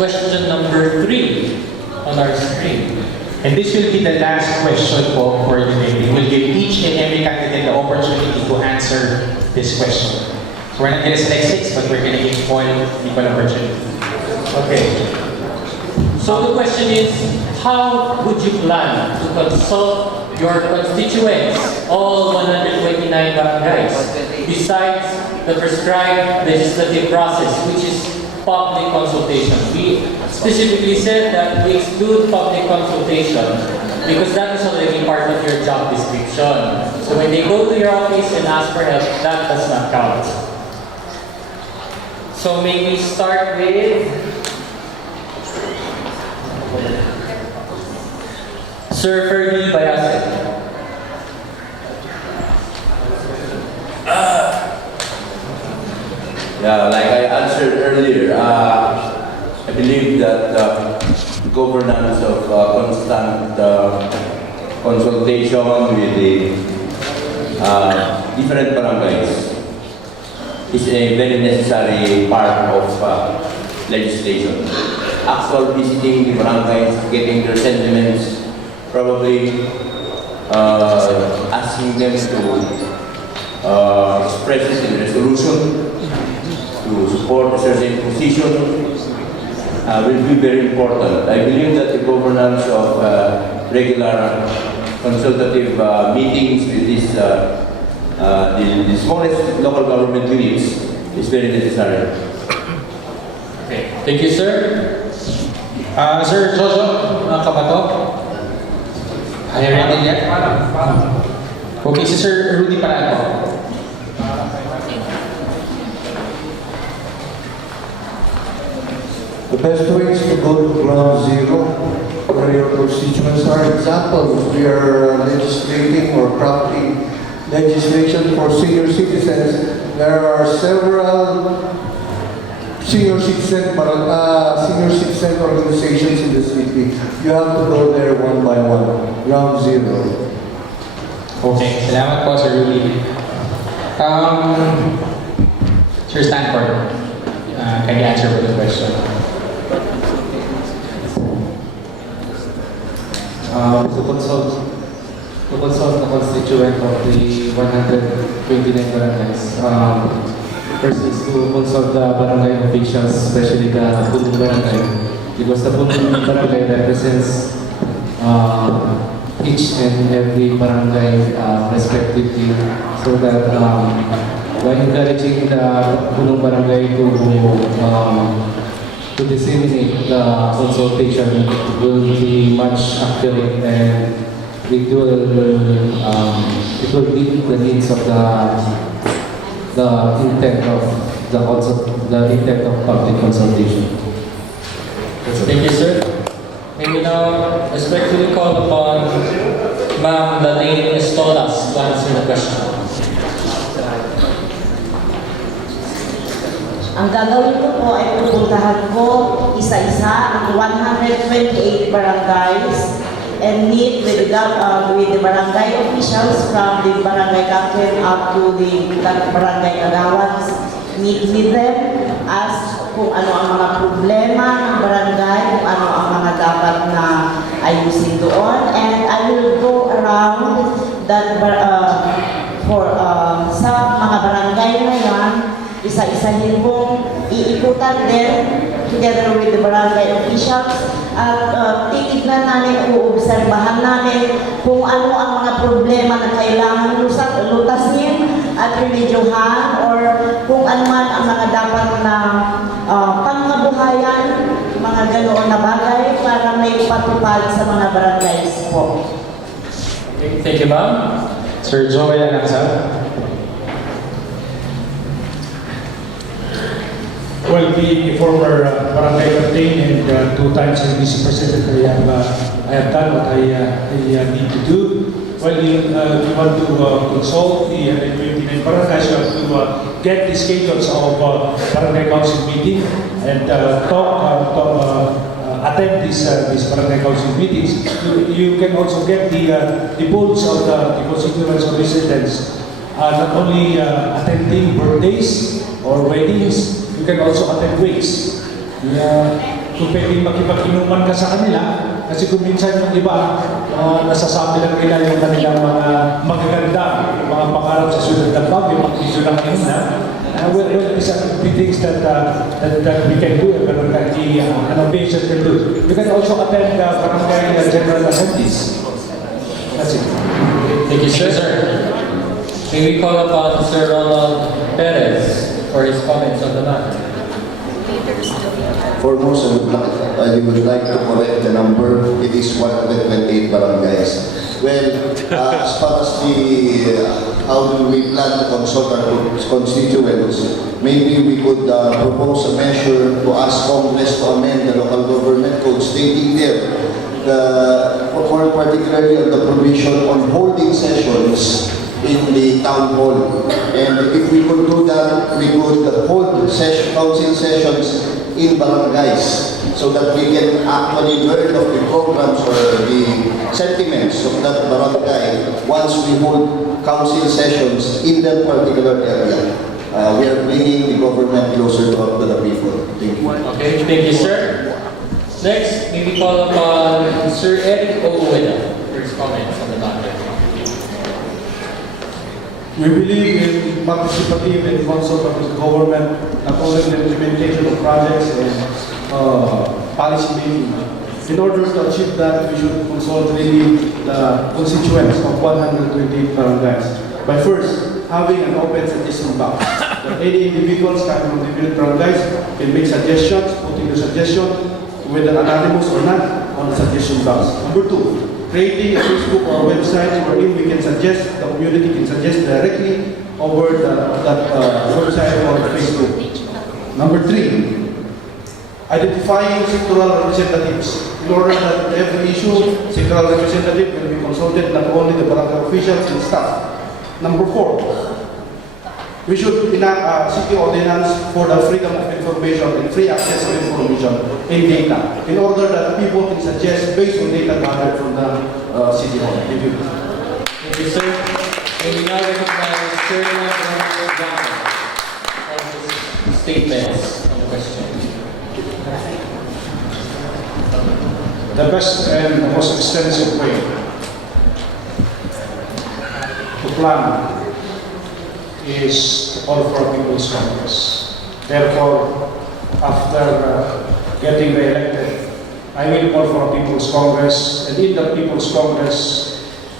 question number 3 on our screen. And this will be the last question po for today. We will give each and every candidate the opportunity to answer this question. So we're not going to select 6, but we're going to give all equal opportunity. Okay. So the question is, how would you plan to consult your constituents, all 129 barangays, besides the prescribed legislative process, which is public consultation? We specifically said that we exclude public consultation because that is already part of your job description. So when they go to your office and ask for help, that does not count. So may we start with Sir Ferdy Bayase. Yeah, like I answered earlier, I believe that the governance of constant consultation with the different barangays is a very necessary part of legislation. Actual visiting the barangays, getting their sentiments, probably asking them to express it in resolution, to support a certain position will be very important. I believe that the governance of regular consultative meetings with this, the smallest local government units is very necessary. Okay. Thank you, sir. Sir Jojo Kabato? Are you ready yet? Okay, si Sir Rudy Parato. The best way is to go to ground zero, where your constituents are. Example, if we are legislating or crafting legislation for senior citizens, there are several senior citizen organizations in the city. You have to go there one by one, ground zero. Okay, salamat po Sir Rudy. Sir Stanford, can you answer for the question? To consult the constituent of the 129 barangays. First is to consult the barangay officials, especially the Punong Barangay, because the Punong Barangay represents each and every barangay respectively, so that by encouraging the Punong Barangay to disseminate the consultation will be much accurate, and it will meet the needs of the intent of public consultation. Thank you, sir. May we now respectfully call upon Ma'am Lalaine Estolas to answer the question. Ang gagawin ko po ay pupuntahan ko isa-isa ang 128 barangays and meet with the barangay officials from the barangay captain up to the barangay kagawad. Meet with them, ask kung ano ang mga problema ng barangay, kung ano ang mga dapat na ayusin doon, and I will go around that sa mga barangay na yan, isa-isahin kong iikutan din together with the barangay officials at titignan namin, uobserbahan namin kung ano ang mga problema na kailangan lutasin at remedyohan, or kung ano man ang mga dapat na pangmabuhayan, mga ganoon na bagay para may patupad sa mga barangays po. Okay, thank you, ma'am. Sir Joel Alangsa. Well, being a former barangay captain and 2 times as vice president, I have done what I need to do. Well, you want to consult the 29 barangays, you have to get the schedules of barangay council meeting and attend these barangay council meetings. You can also get the polls of the constituents or residents, not only attending birthdays or weddings. You can also attend wakes. kung pwedeng makipag-inuman ka sa kanila, kasi kung minsan yung iba, nasasabi lang nila yung kanilang mga magaganda, mga pangarap sa susunod ng Baguio, mag-issue lang yun na. Well, these are the things that we can do, and an innovation can do. You can also attend the barangay general assemblies. That's it. Thank you, sir. May we call upon Sir Ronald Perez for his comments on the matter. Foremost, I would like to correct the number. It is 128 barangays. Well, as far as how do we plan to consult our constituents, maybe we could propose a measure to ask Congress to amend the local government code, stating there, for particularly on the provision on holding sessions in the town hall. And if we could do that, we could hold council sessions in barangays so that we can actually learn of the programs or the sentiments of that barangay once we hold council sessions in that particular area. We are bringing the government closer to the people. Thank you. Okay, thank you, sir. Next, may we call upon Sir Eric Owena for his comments on the matter. We believe in participative and consultative government, not only in the implementation of projects and policy making. In order to achieve that, we should consult really the constituents of 128 barangays. By first, having an open suggestion box, that any individuals coming from different barangays can make suggestions, putting the suggestion, whether anonymous or not, on the suggestion box. Number two, creating a Facebook or a website wherein we can suggest, the community can suggest directly over that website or Facebook. Number three, identifying sectoral representatives. In order that every issue, sectoral representative will be consulted, not only the barangay officials and staff. Number four, we should enact city ordinance for the freedom of information and free access to information and data, in order that people can suggest based on data gathered from the city hall. Thank you. Thank you, sir. May we now recognize Sir Ronald Perez for his statements on the question. The best and the most extensive way to plan is to call for a People's Congress. Therefore, after getting re-elected, I will call for a People's Congress, and in the People's Congress,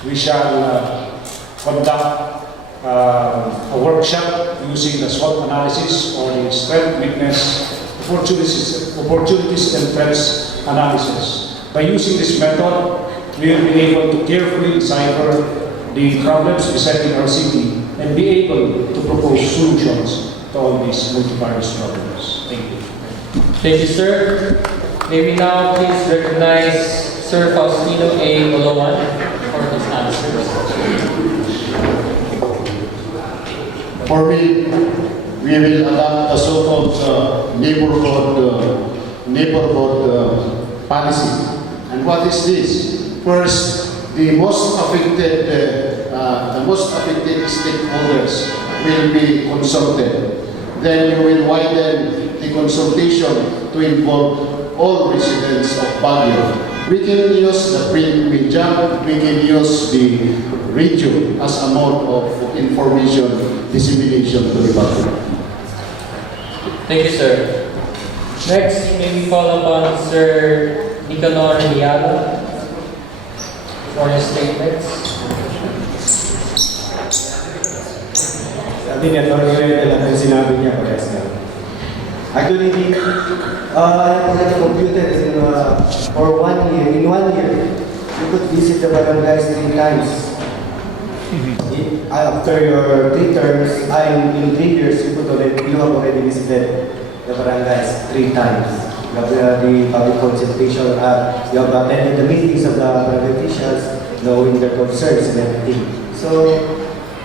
we shall conduct a workshop using the SWOT analysis, or the strength, weakness, opportunities and threats analysis. By using this method, we will be able to carefully decipher the problems besetting our city and be able to propose solutions to all these multifarious problems. Thank you. Thank you, sir. May we now please recognize Sir Faustino A. Oloan for his answers. For me, we will adopt a so-called neighborhood policy. And what is this? First, the most affected stakeholders will be consulted. Then you will widen the consultation to involve all residents of Baguio. We can use the print media, we can use the radio as a mode of information dissemination to the public. Thank you, sir. Next, may we call upon Sir Nicanor Nialo for his statements. Sabi niya, lahat ng sinabi niya, parehas na. Actually, I have already computed for 1 year. In 1 year, you could visit the barangays 3 times. After your 3 terms, in 3 years, you have already visited the barangays 3 times. You have the public consultation, you have attended the meetings of the barangay officials, knowing their concerns and everything. So,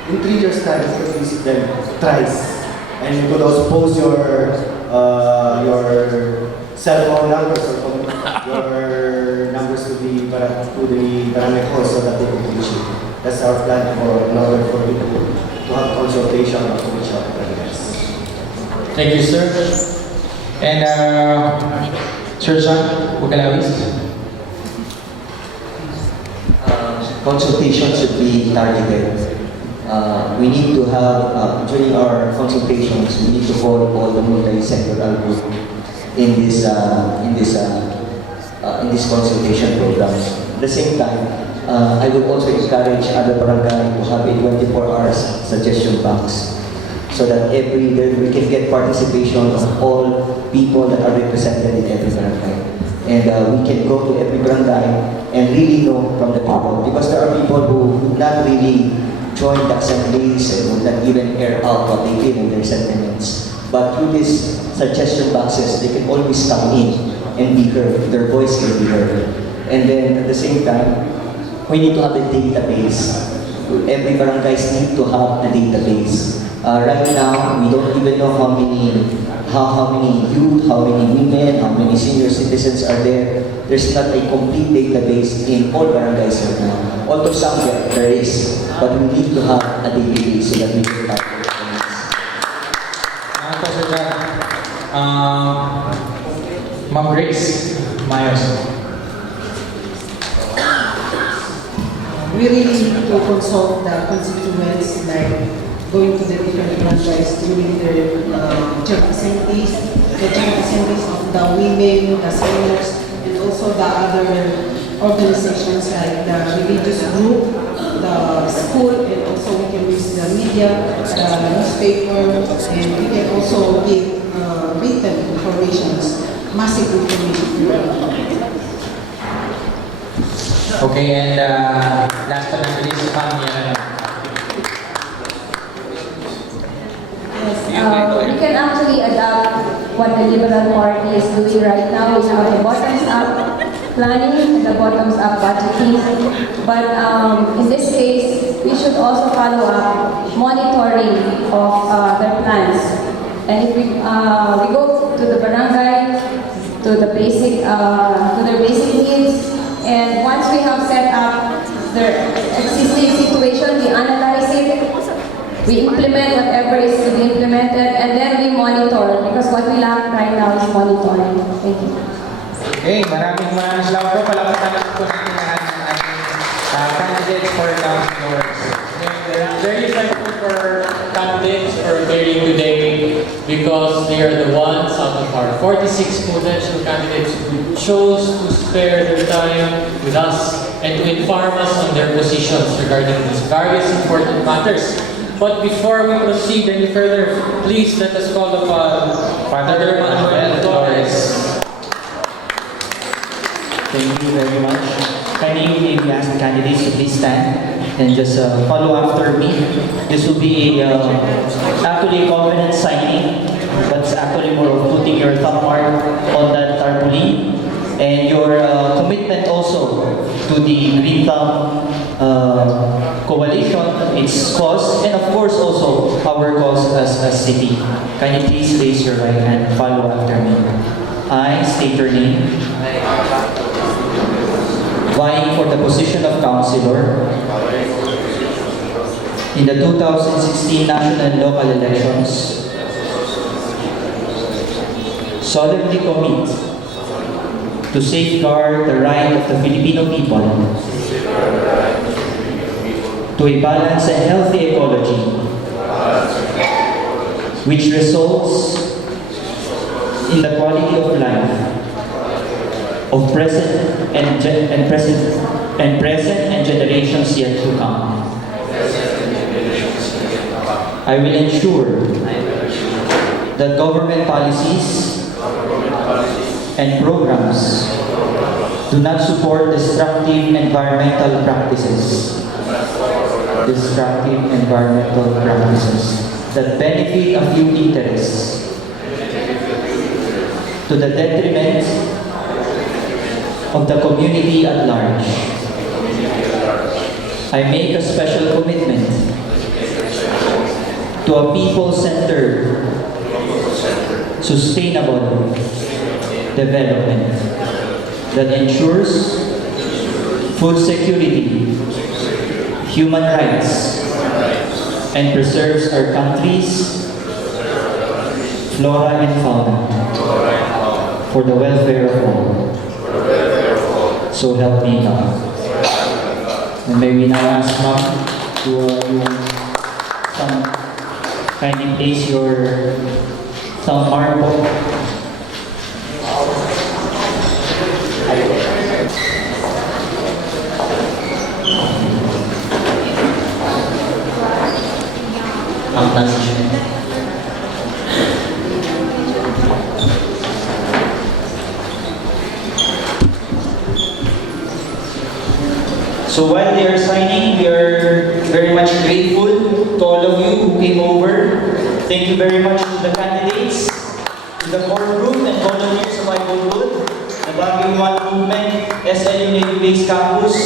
in 3 years' time, you could visit them thrice. And you could also post your cell phone numbers or your numbers to the barangay hall so that they can reach you. That's our plan in order for people to have consultation of each other. Thank you, sir. And Sir Sean Bukalawis. Consultation should be targeted. We need to have, during our consultations, we need to call all the multi-sectoral group in this consultation program. At the same time, I would also encourage other barangay to have a 24 hours suggestion box so that we can get participation of all people that are represented in every barangay. And we can go to every barangay and really know from the people, because there are people who would not really join the assemblies and would not even air out what they feel in their sentiments. But through these suggestion boxes, they can always come in and be heard, their voice can be heard. And then at the same time, we need to have a database. Every barangays need to have a database. Right now, we don't even know how many youth, how many women, how many senior citizens are there. There's not a complete database in all barangays right now. Although some there is, but we need to have a database so that we can have Sir John. Ma'am Grace Mayos. We really need to consult the constituents, like going to the different barangays during their joint assemblies, the joint assemblies of the women, the seniors, and also the other organizations like the religious group, the school, and also we can use the media, the newspaper, and we can also give written informations, massive information. Okay, and last but not least, Ma'am Yana. We can actually adapt what the Liberal Party is doing right now. We have the bottoms-up planning and the bottoms-up budgeting. But in this case, we should also follow up monitoring of their plans. And if we go to the barangay, to their basic needs, and once we have set up their existing situation, we analyze it, we implement whatever is to be implemented, and then we monitor, because what we lack right now is monitoring. Thank you. Okay, maraming salamat po. Palakpakan natin po natin ang ating candidates for councilors. Very thankful for candidates for appearing today, because they are the ones out of our 46 potential candidates who chose to spare their time with us and to inform us on their positions regarding these various important matters. But before we proceed any further, please let us call upon Father Manuel Torres. Thank you very much. Kindly we ask the candidates to please stand and just follow after me. This will be actually a covenant signing, but it's actually more of putting your thumb mark on that tarpaulin and your commitment also to the Green Thumb coalition, its cause, and of course also our cause as a city. Can you please raise your right hand and follow after me? I state your name. Vying for the position of councilor in the 2016 national and local elections, solemnly commit to safeguard the right of the Filipino people to a balanced and healthy ecology, which results in the quality of life of present and generations yet to come. I will ensure that government policies and programs do not support destructive environmental practices that benefit a few interests to the detriment of the community at large. I make a special commitment to a people-centered, sustainable development that ensures food security, human rights, and preserves our country's flora and fauna. for the welfare of all. So help me God. And may we now ask Ma'am to kindly place your thumb mark po. Ang transition. So while they are signing, we are very much grateful to all of you who came over. Thank you very much to the candidates, to the core group and volunteers of Good, the Baguio One Movement, SLU Navy-based Campus,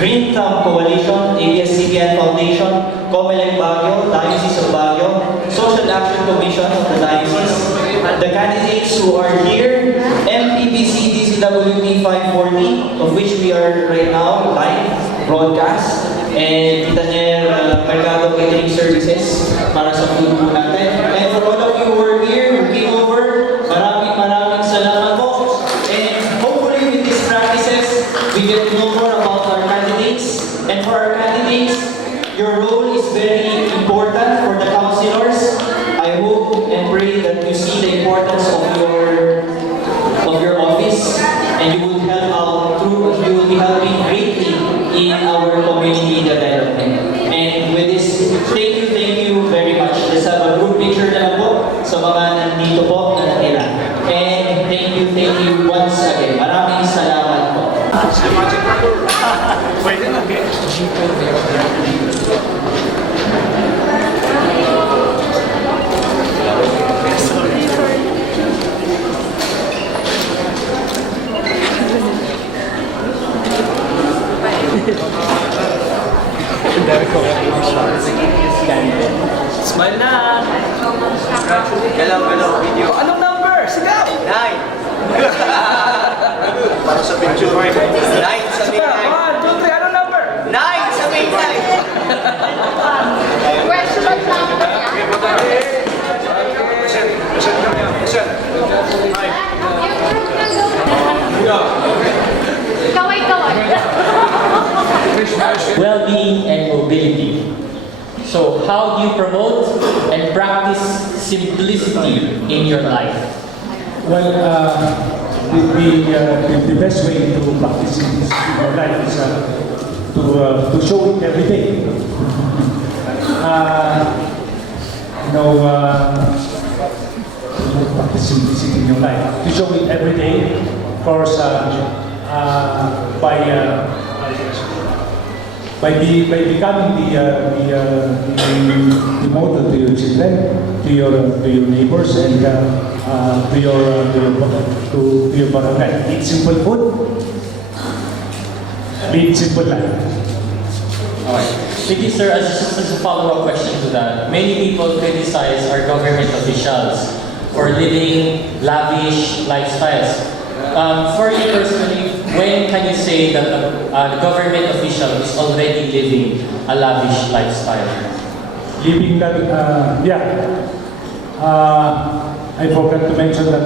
Green Thumb Coalition, ABS-CBN Foundation, Comelec Baguio, Diocese of Baguio, Social Action Commission of the Diocese, the candidates who are here, MPBC DCWP 540, of which we are right now live broadcast, and Titaner Mercado Catering Services para sa food po natin. And for all of you who are here, who came over, maraming salamat po. And hopefully with these practices, we get to know more about our candidates. And for our candidates, your role is very important for the councilors. I hope and pray that you see the importance of your office, and you will help out through, you will be helping greatly in our community development. And with this, thank you very much. Let's have a group picture na po sa mga nandito po na natira. And thank you once again. Maraming salamat po. Smile na! Galaw video. Anong number? Sigaw! 9! Para sa picture. 9 sa May 9. 1, 2, 3. Anong number? 9 sa May 9. Question lang. Well-being and mobility. So, how do you promote and practice simplicity in your life? Well, the best way to practice this in your life is to show it every day. Practice simplicity in your life. To show it every day, of course, by becoming the model to your children, to your neighbors, and to your barangay. Eat simple food, lead simple life. Alright. Thank you, sir. As a follow-up question to that, many people criticize our government officials for living lavish lifestyles. For you personally, when can you say that a government official is already living a lavish lifestyle? Living that, I forgot to mention that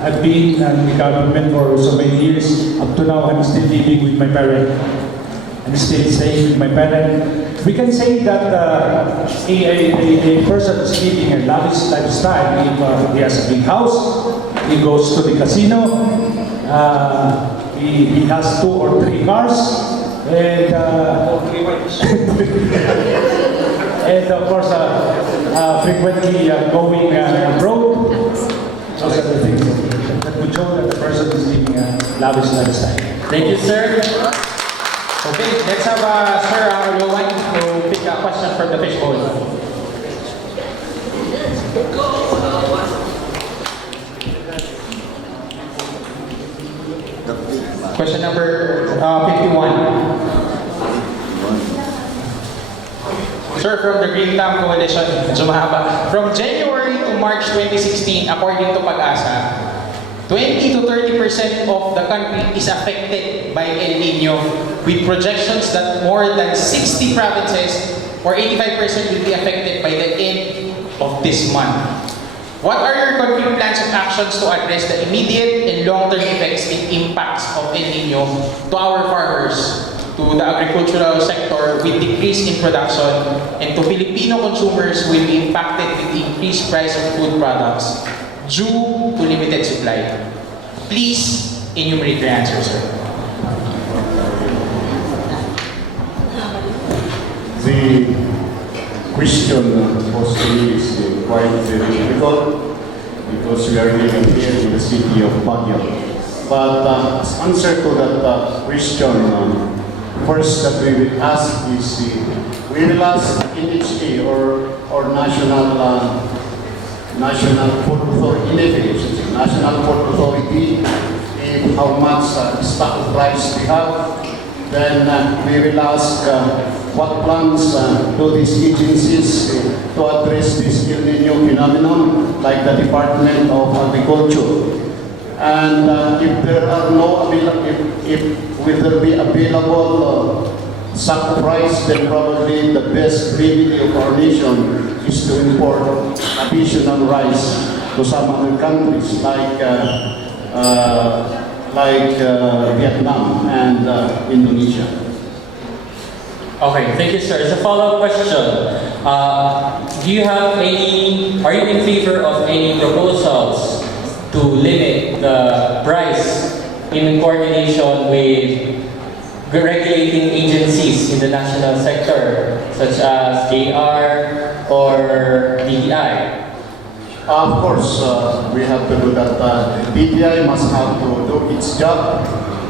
I've been in the government for so many years. Up to now, I'm still living with my parents. I'm still staying with my parents. We can say that a person is living a lavish lifestyle if he has a big house, he goes to the casino, he has 2 or 3 cars, and and of course frequently going abroad. Those are the things that would show that the person is living a lavish lifestyle. Thank you, sir. Okay, let's have Sir Rowan to pick a question from the fishbowl. Question number 51. Sir, from the Green Thumb Coalition, sumahaba. From January to March 2016, according to Pag-asa, 20 to 30% of the country is affected by El Nino, with projections that more than 60 provinces or 85% will be affected by the end of this month. What are your concrete plans of actions to address the immediate and long-term effects and impacts of El Nino to our farmers, to the agricultural sector with decrease in production, and to Filipino consumers who will be impacted with increased price of food products due to limited supply? Please enumerate your answer, sir. The question was is quite difficult because we are living here in the city of Baguio. But as answer to that question, first that we will ask is we will ask NHA or National Food Authority, National Food Authority, if how much stock price we have. Then we will ask what plans do these agencies to address this El Nino phenomenon, like the Department of Agriculture. And if there are no if will there be available stock price, then probably the best remedy of our nation is to import additional rice to some other countries like Vietnam and Indonesia. Okay, thank you, sir. As a follow-up question, are you in favor of any proposals to limit the price in coordination with regulating agencies in the national sector, such as AR or DTI? Of course, we have to do that. DTI must have to do its job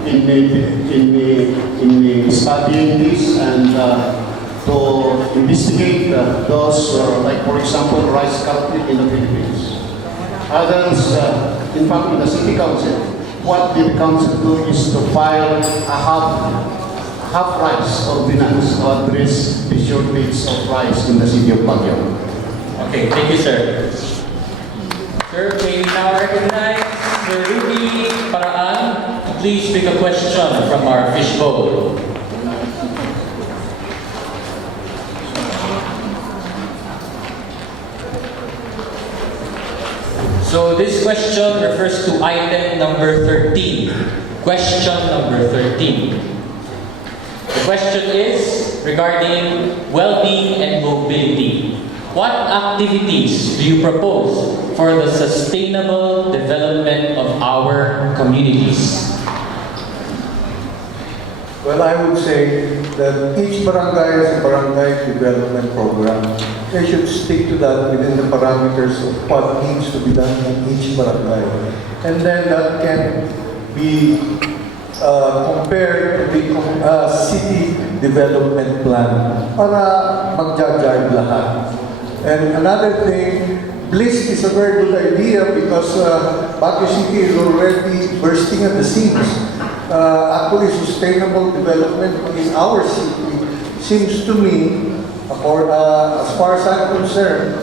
in studying this and to investigate those, like for example, rice conflict in the Philippines. Others, in fact, in the city council, what the council do is to file a half rice ordinance to address the shortage of rice in the city of Baguio. Okay, thank you, sir. Sir, may we now recognize Sir Ruby Paraan to please pick a question from our fishbowl. So this question refers to item number 13. Question number 13. The question is regarding well-being and mobility. What activities do you propose for the sustainable development of our communities? Well, I would say that each barangay has a barangay development program. They should stick to that within the parameters of what needs to be done in each barangay. And then that can be compared to the city development plan para mag-jive lahat. And another thing, Bliss is a very good idea because Baguio City is already bursting at the seams. Actually, sustainable development in our city seems to me, as far as I'm concerned,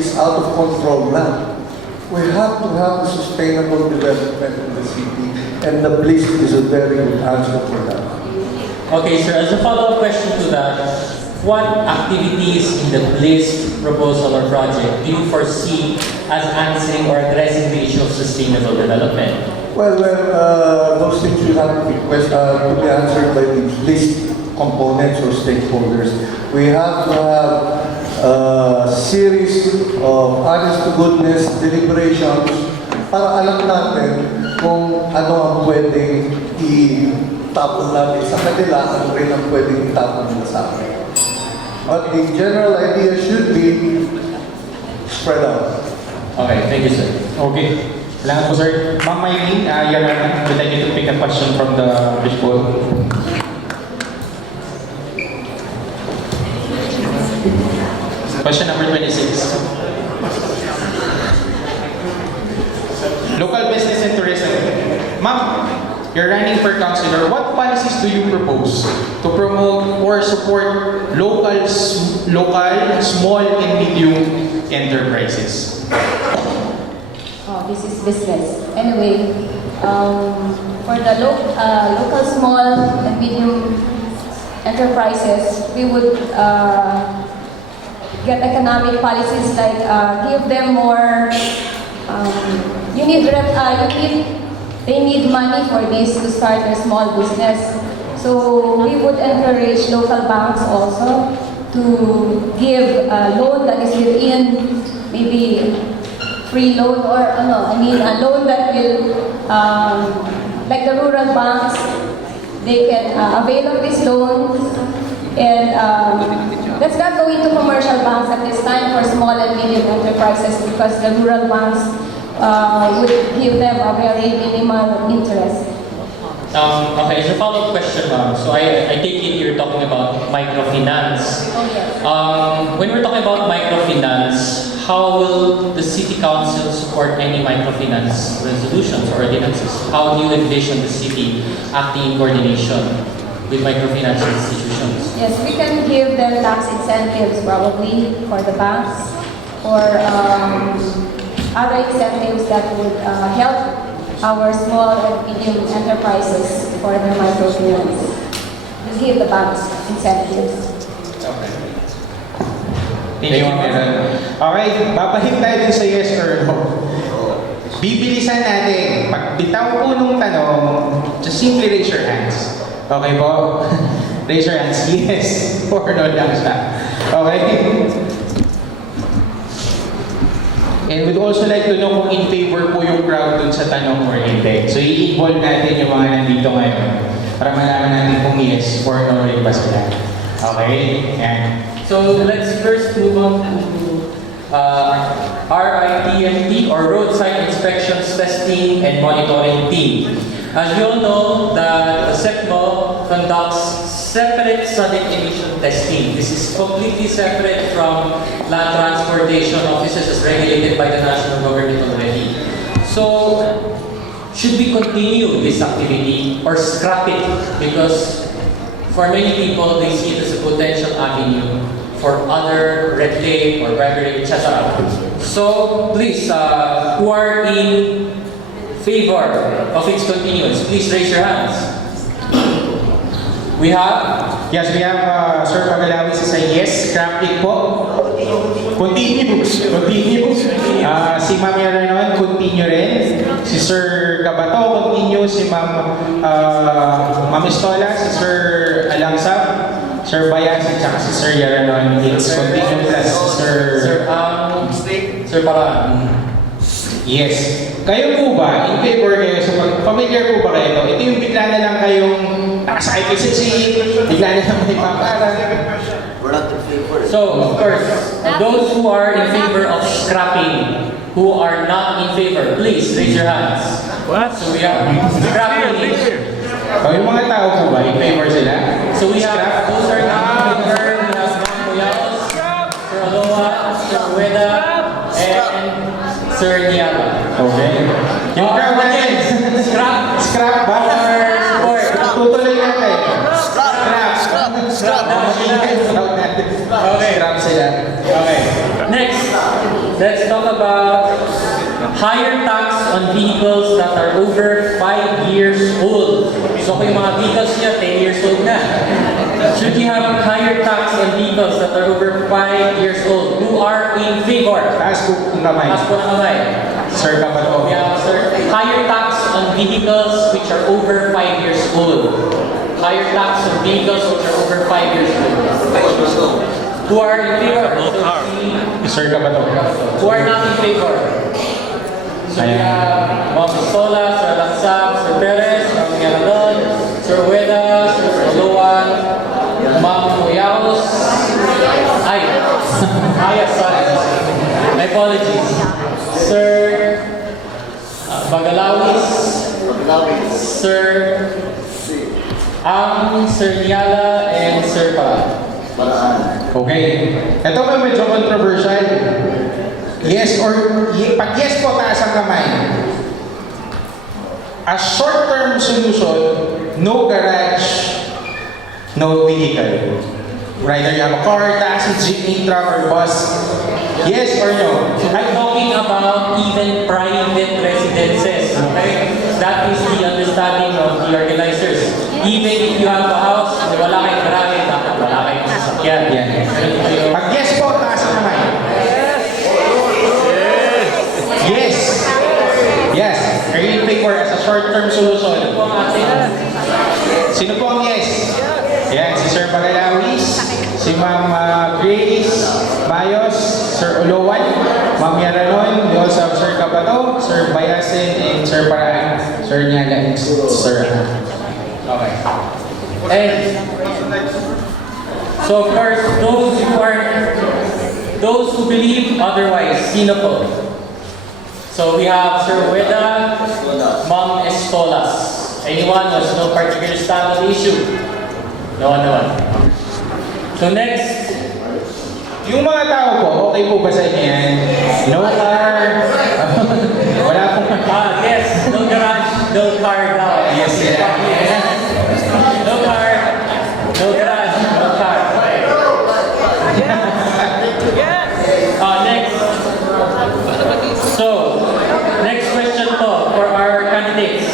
is out of control now. We have to have sustainable development in the city, and the Bliss is a very good answer for that. Okay, sir, as a follow-up question to that, what activities in the Bliss proposal or project do you foresee as answering or addressing the issue of sustainable development? Well, those things will have to be answered by the Bliss components or stakeholders. We have to have a series of honest-to-goodness deliberations para alam natin kung ano ang pwedeng itapon natin sa kanila, ano rin ang pwedeng itapon nila sa akin. But the general idea should be spread out. Okay, thank you, sir. Okay. Salamat po, sir. Ma'am Maylene, Your Honor, would like you to pick a question from the fishbowl. Question number 26. Local business and tourism. Ma'am, you're running for councilor. What policies do you propose to promote or support local, small, and medium enterprises? Oh, this is business. Anyway, for the local small and medium enterprises, we would get economic policies like give them more. They need money for this to start their small business. So we would encourage local banks also to give a loan that is within maybe free loan or a loan that will, like the rural banks, they can avail of these loans. And let's not go into commercial banks at this time for small and medium enterprises because the rural banks would give them a very minimal interest. Okay, as a follow-up question, ma'am. So I take it you're talking about microfinance. Oh, yes. When we're talking about microfinance, how will the city council support any microfinance resolutions or ordinances? How do you envision the city acting in coordination with microfinance institutions? Yes, we can give them tax incentives probably for the banks or other incentives that would help our small and medium enterprises for their microfinance. We give the banks incentives. Okay. Thank you, Ma'am. Okay, babalik tayo dun sa yes or no. Bibilisan natin. Pag bitaw po nung tanong, just simply raise your hands. Okay po? Raise your hands. Yes or no lang siya. Okay? And we'd also like to know kung in favor po yung crowd dun sa tanong or hindi. So i-involve natin yung mga nandito ngayon para malaman natin kung yes or no rin ba sila. Okay? Yan. So let's first move on to RITMT or Roadside Inspections Testing and Monitoring Team. As you all know, the SEPMO conducts separate sonic emission testing. This is completely separate from land transportation offices as regulated by the national government already. So, should we continue this activity or scrap it? Because for many people, they see it as a potential avenue for other red tape or bribery, etc. So, please, who are in favor of its continuance, please raise your hands. We have? Yes, we have Sir Pagalawi sa yes, scrap it po. Continue. Continue. Si Ma'am Yaranon, continue rin. Si Sir Cabato, continue. Si Ma'am Estola, si Sir Alangsab, Sir Bayan, at saka si Sir Yaranon. It's continue plus Sir Paraan. Yes. Kayo po ba, in favor kayo, so familiar po ba kayo? Ito yung bigla na lang kayong nakasakay sa seat, bigla na lang may paparan. So, of course, those who are in favor of scrapping, who are not in favor, please raise your hands. What? So we have scrapping. Yung mga tao po ba, in favor sila? So we have those are not in favor. We have Ma'am Kuyaos, Sir Aloha, Sir Ueda, and Sir Niala. Okay. Yung crowd natin, scrap ba? Or tutuloy natin. Scrap. Okay. Scrap sila. Okay. Next, let's talk about higher tax on vehicles that are over 5 years old. So kung yung mga vehicles niya 10 years old na, should we have higher tax on vehicles that are over 5 years old? Who are in favor? Taas po ng kamay. Taas po ng kamay. Sir Cabato. We have, sir, higher tax on vehicles which are over 5 years old. Higher tax on vehicles which are over 5 years old. Who are in favor? Sir Cabato. Who are not in favor? So we have Ma'am Pistola, Sir Lansab, Sir Perez, Ma'am Yaradon, Sir Ueda, Sir Aloan, Ma'am Kuyaos. Sorry. My apologies. Sir Bagalawis, Sir Sir Niala, and Sir Paraan. Okay. Ito ba medyo controversial? Yes or pag yes po, taas ang kamay. A short-term solution, no garage, no vehicle. Either you have a car, taxi, jeepney, truck, or bus. Yes or no? I'm talking about even private residences, okay? That is the understanding of the organizers. Even if you have a house, wala kayong garahe, dapat wala kayong sasakyan. Pag yes po, taas ang short-term solution? Ito po ang ating Sino po ang yes? Yan, si Sir Bagalawis, si Ma'am Grace Mayos, Sir Olowan, Ma'am Yaranon, we also have Sir Cabato, Sir Bayasin, and Sir Paraan, Sir Nyala, and Sir Okay. And so of course, those who believe otherwise, sino po? So we have Sir Weda, Ma'am Escolas. Anyone who has no particular stand on the issue? No one. So next, Yung mga tao po, okay po ba sa inyo yan? No car? Wala po. yes, no garage, no car now. Yes, yeah. No car, no garage, no car. Next. So, next question po for our candidates.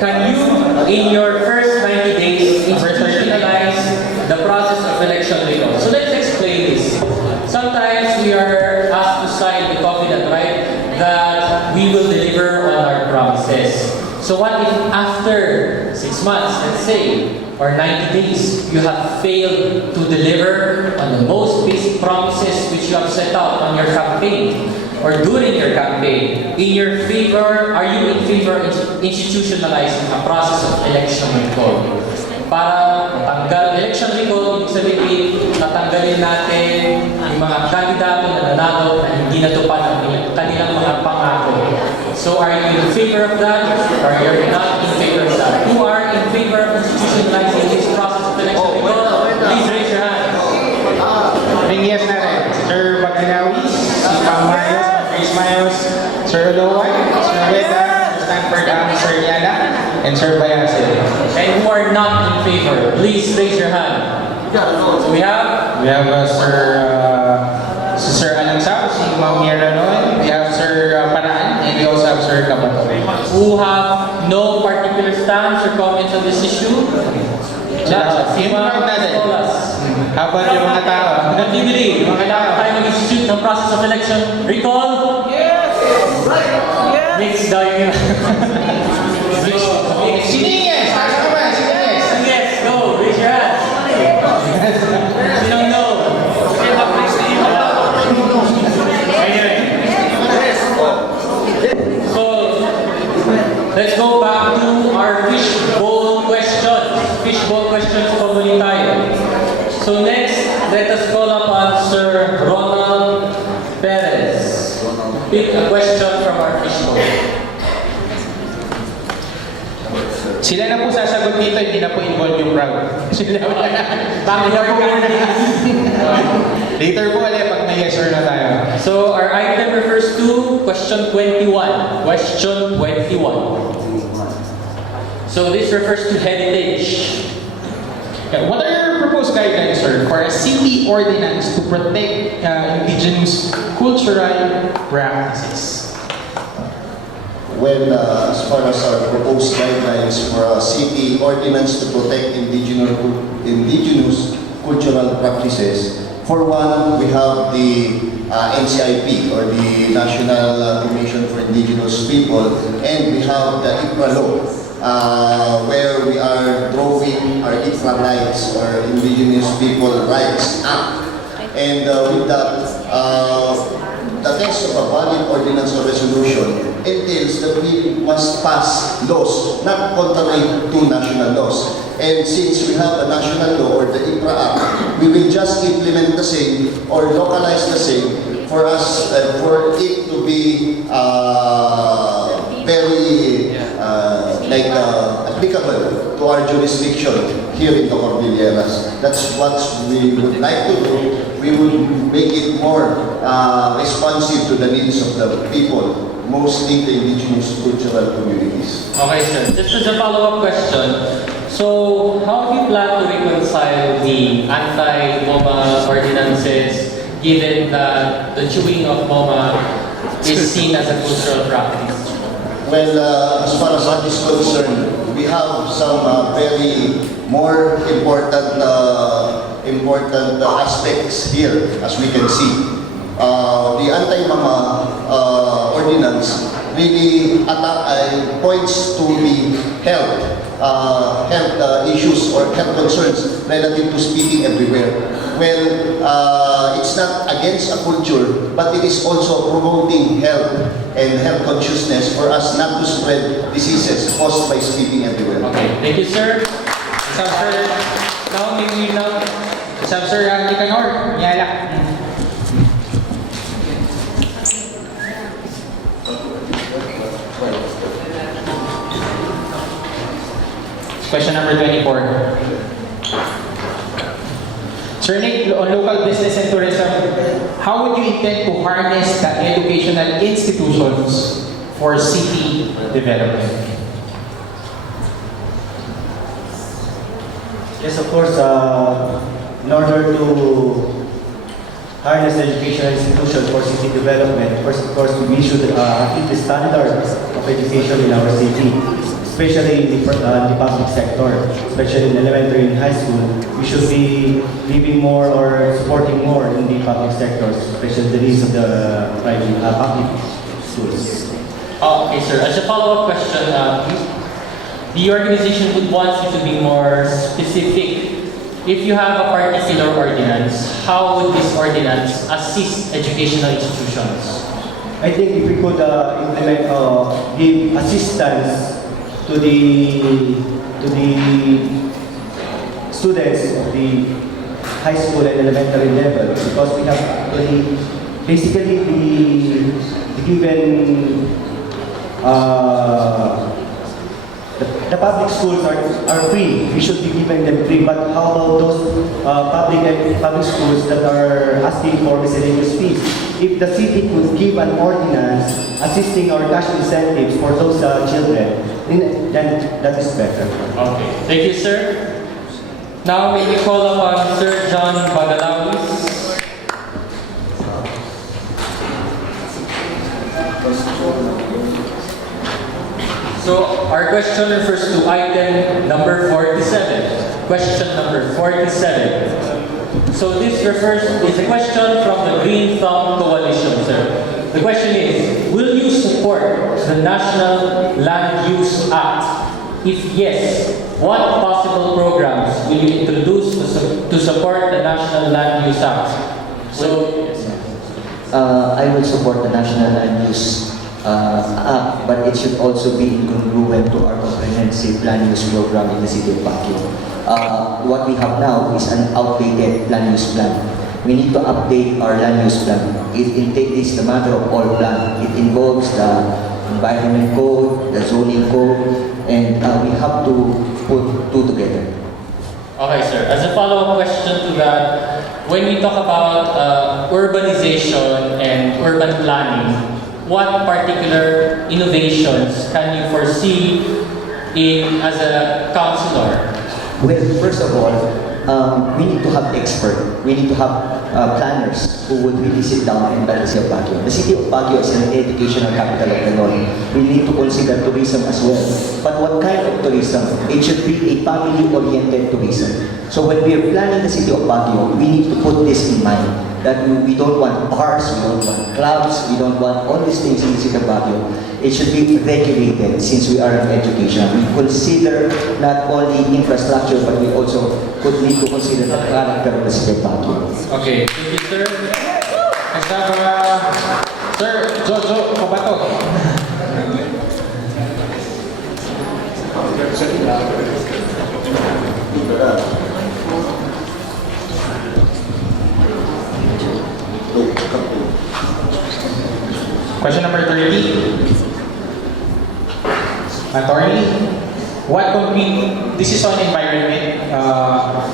Can you, in your first 90 days, institutionalize the process of election recall? So let's explain this. Sometimes we are asked to sign the covenant, right, that we will deliver on our promises. So what if after 6 months, let's say, or 90 days, you have failed to deliver on the most basic promises which you have set out on your campaign or during your campaign? In your favor, are you in favor of institutionalizing a process of election recall? Para matanggal election recall, ibig sabihin, natanggalin natin yung mga kandidato na nanalo na hindi natupad ang kanilang mga pangako. So are you in favor of that or you're not in favor of that? Who are in favor of institutionalizing this process of election recall? Please raise your hand. May yes na rin. Sir Bagalawis, si Ma'am Mayos, Ma'am Grace Mayos, Sir Olowan, Sir Weda, Sir Stanford, Sir Yala, and Sir Bayasin. And who are not in favor, please raise your hand. So we have Sir Alangsao, si Ma'am Yaranon, we have Sir Paraan, and we also have Sir Cabato. who have no particular stance or comments on this issue. Sino proud natin? Habang yung mga tao. What do you believe? Kailangan tayo mag-institute ng process of election recall? Yes! Mix daw yun. Sino yung yes? Taas ka ba? Sino yung yes? Yes, go! Raise your hand. Sinong no? Anyway. So, let's go back to our fishbowl questions. Fishbowl questions po muli tayo. So next, let us call upon Sir Ronald Perez. Pick a question from our fishbowl. Sila na po sasagot dito, hindi na po involved yung crowd. Sila Bakit na po Later po ulit pag may yes or no tayo. So our item refers to question 21. Question 21. So this refers to heritage. What are your proposed guidelines, sir, for a city ordinance to protect indigenous cultural practices? Well, as far as our proposed guidelines for a city ordinance to protect indigenous cultural practices, for one, we have the NCIP, or the National Commission for Indigenous People, and we have the IPRA law, where we are drawing our IPRA rights, or Indigenous People Rights Act. And with that, the text of a valid ordinance or resolution entails that we must pass laws, not contrary to national laws. And since we have a national law, or the IPRA Act, we will just implement the same or localize the same for us, for it to be very applicable to our jurisdiction here in the Cordilleras. That's what we would like to do. We would make it more responsive to the needs of the people, mostly the indigenous cultural communities. Okay, sir. Just as a follow-up question, so how do you plan to reconcile the anti-MOMA ordinances given that the chewing of MOMA is seen as a cultural practice? Well, as far as that is concerned, we have some very more important aspects here, as we can see. The anti-MOMA ordinance really points to the health issues or health concerns relative to speeding everywhere. Well, it's not against a culture, but it is also promoting health and health consciousness for us not to spread diseases caused by speeding everywhere. Okay, thank you, sir. Sir, now may we now, Sir Nicanor, Yala. Question number 24. Sir Nick, on local business and tourism, how would you intend to harness the educational institutions for city development? Yes, of course, in order to harness the educational institution for city development, first, of course, we should keep the standards of education in our city, especially in the public sector, especially in elementary and high school. We should be giving more or supporting more in the public sectors, especially the needs of the public schools. Okay, sir. As a follow-up question, the organization would want you to be more specific. If you have a particular ordinance, how would this ordinance assist educational institutions? I think if we could implement, give assistance to the students of the high school and elementary level, because we have basically the given the public schools are free. We should be giving them free. But how about those public schools that are asking for miscellaneous fees? If the city could give an ordinance assisting our cash incentives for those children, then that is better. Okay. Thank you, sir. Now may we call upon Sir John Bagalawis. So our question refers to item number 47. Question number 47. So this is a question from the Green Thumb Coalition, sir. The question is, will you support the National Land Use Act? If yes, what possible programs will you introduce to support the National Land Use Act? So, I will support the National Land Use Act, but it should also be incongruent to our comprehensive land use program in the city of Baguio. What we have now is an outdated land use plan. We need to update our land use plan. It is the matter of all plan. It involves the environment code, the zoning code, and we have to put two together. okay, sir. As a follow-up question to that, when we talk about urbanization and urban planning, what particular innovations can you foresee as a councilor? Well, first of all, we need to have experts. We need to have planners who would really sit down and balance the Baguio. The city of Baguio is an educational capital of the North. We need to consider tourism as well. But what kind of tourism? It should be a family-oriented tourism. So when we are planning the city of Baguio, we need to put this in mind. That we don't want bars, we don't want clubs, we don't want all these things in the city of Baguio. It should be regulated since we are in education. We consider not only infrastructure, but we also could need to consider the character of the city of Baguio. Okay, thank you, sir. Next up, Sir Jojo Cobato. Question number 30. Attorney, this is on environment.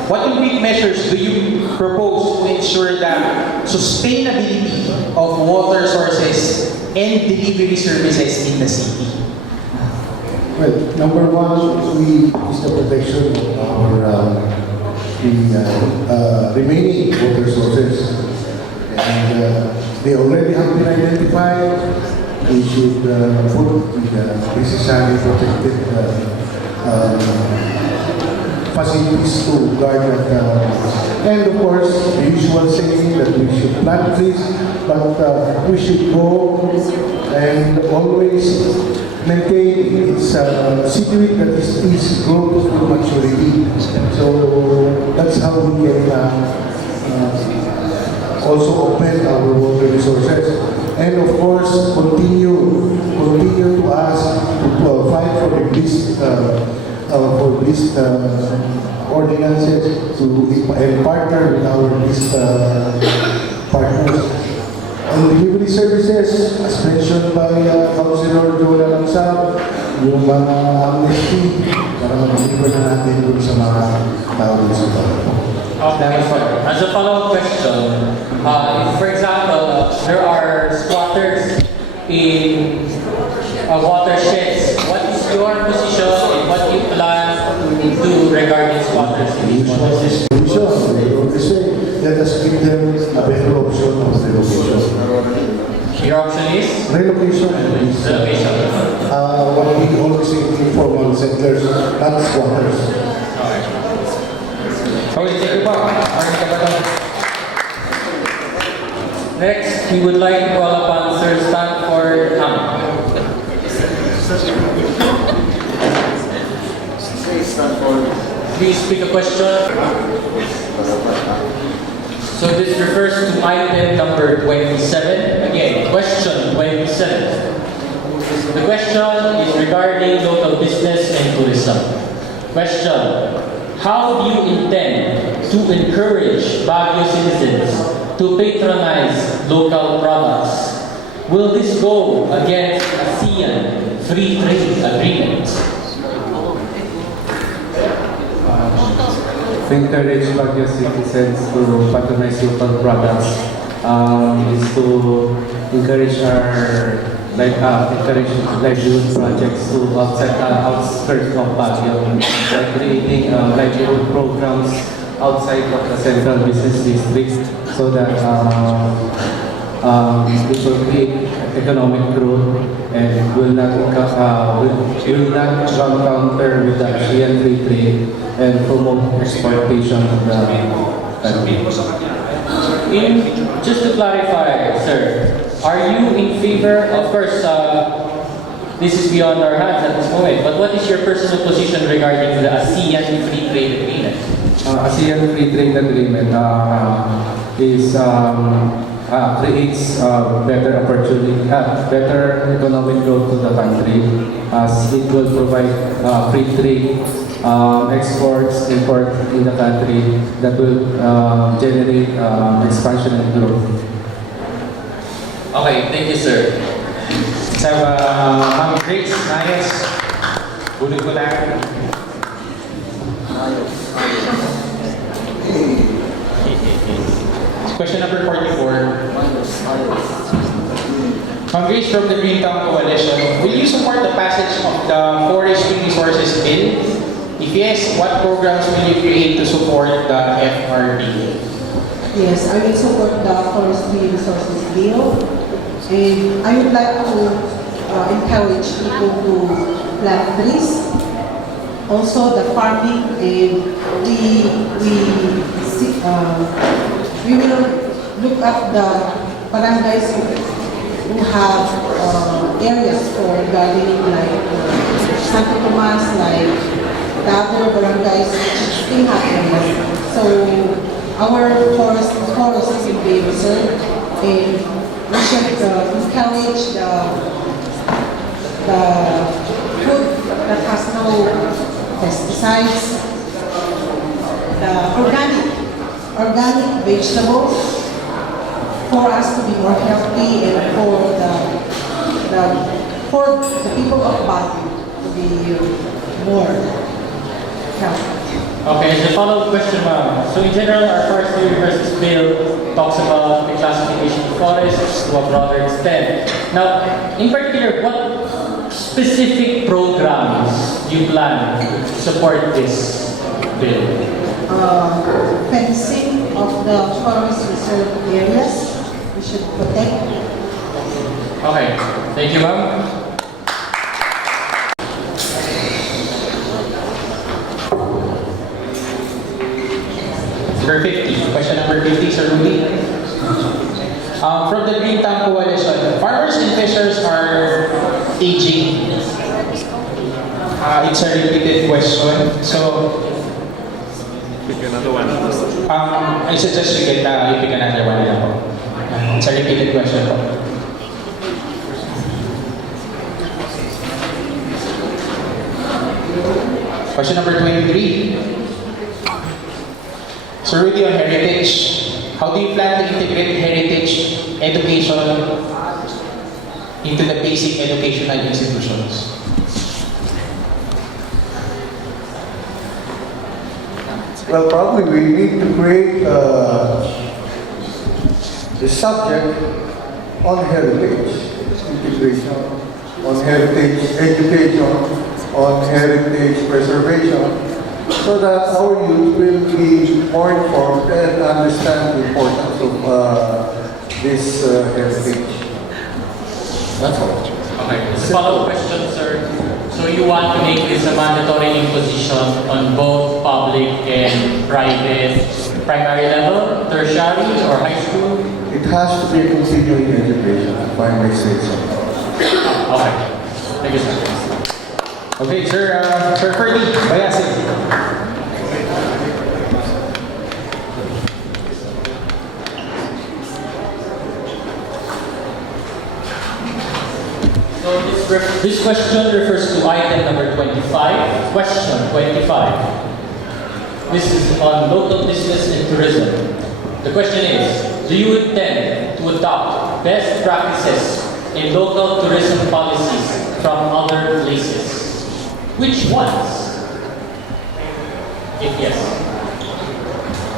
What concrete measures do you propose to ensure the sustainability of water sources and delivery services in the city? Well, number one, is the protection of our remaining water sources. And they already have been identified. We should put the necessary protected facilities to guard that. And of course, the usual saying that we should plant trees, but we should go and always maintain its situation that is growth to maturity. So that's how we can also open our water resources. And of course, continue to ask to fight for this ordinances and partner with our partners. On delivery services, as mentioned by Councilor Joel Alangsab, yung mga amnesty, para mag-deliver na natin dun sa mga tao dun sa Okay, as a follow-up question, if, for example, there are squatters in watersheds, what is your position and what do you plan to do regarding squatters in these watersheds? Let us give them a better option of relocation. Your option is? Relocation. Relocation. What we always say, informal settlers, not squatters. Okay, thank you po. Next, we would like to call upon Sir Stanford Ham. Please speak a question. So this refers to item number 27. Again, question 27. The question is regarding local business and tourism. Question: how do you intend to encourage Baguio citizens to patronize local products? Will this go against ASEAN Free Trade Agreement? To encourage Baguio citizens to patronize local products is to encourage encourage livelihood projects to outskirts of Baguio, like creating livelihood programs outside of the central business district, so that it will create economic growth and will not counter with the ASEAN free trade and promote exportation of the country. Just to clarify, sir, are you in favor, of course, this is beyond our hands at this moment, but what is your personal position regarding the ASEAN Free Trade Agreement? ASEAN Free Trade Agreement creates better opportunity, better economic growth to the country, as it will provide free trade, exports, import in the country that will generate expansion and growth. Okay, thank you, sir. Let's have Ma'am Grace Nayas. Bulig ko lang. Question number 44. Ma'am Grace from the Greentown Coalition, will you support the passage of the Forestry Resources Bill? If yes, what programs will you create to support the FRB? Yes, I will support the Forestry Resources Bill, and I would like to encourage people to plant trees. Also, the farming, and we will look at the barangays who have areas for gardening, like Santo Tomas, like the other barangays still have areas. So our forests will be reserved, and we should encourage the food that has no pesticides, the organic vegetables, for us to be more healthy, and for the people of Baguio to be more healthy. Okay, as a follow-up question, ma'am. So in general, our Forestry Resources Bill talks about the classification of forests to a broader extent. Now, in particular, what specific programs do you plan to support this bill? Fencing of the forest reserve areas, we should protect. Okay, thank you, ma'am. Number 50. Question number 50, Sir Rudy. From the Greentown Coalition, farmers and fishers are aging. It's a repeated question. So, Pick another one. I suggest you pick another one na po. It's a repeated question po. Question number 23. So really on heritage, how do you plan to integrate heritage education into the basic educational institutions? Well, probably we need to create the subject on heritage integration, on heritage education, on heritage preservation, so that our youth will be more informed and understand the importance of this heritage. That's all. Okay. As a follow-up question, sir. So you want to make this a mandatory imposition on both public and private primary level, tertiary, or high school? It has to be a continuing education, if I may say so. Okay. Thank you, sir. Okay, sir, Sir Ferdy, Bayasin. So this question refers to item number 25. Question 25. This is on local business and tourism. The question is, do you intend to adopt best practices in local tourism policies from other places? Which ones? If yes.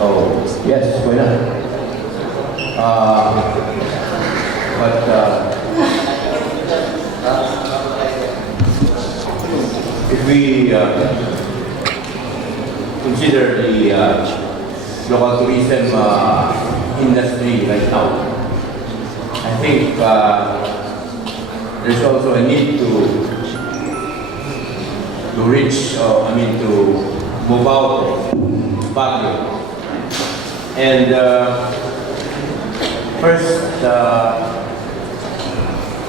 Oh, yes, why not? If we consider the local tourism industry right now, I think there's also a need to reach, to move out of Baguio. And first,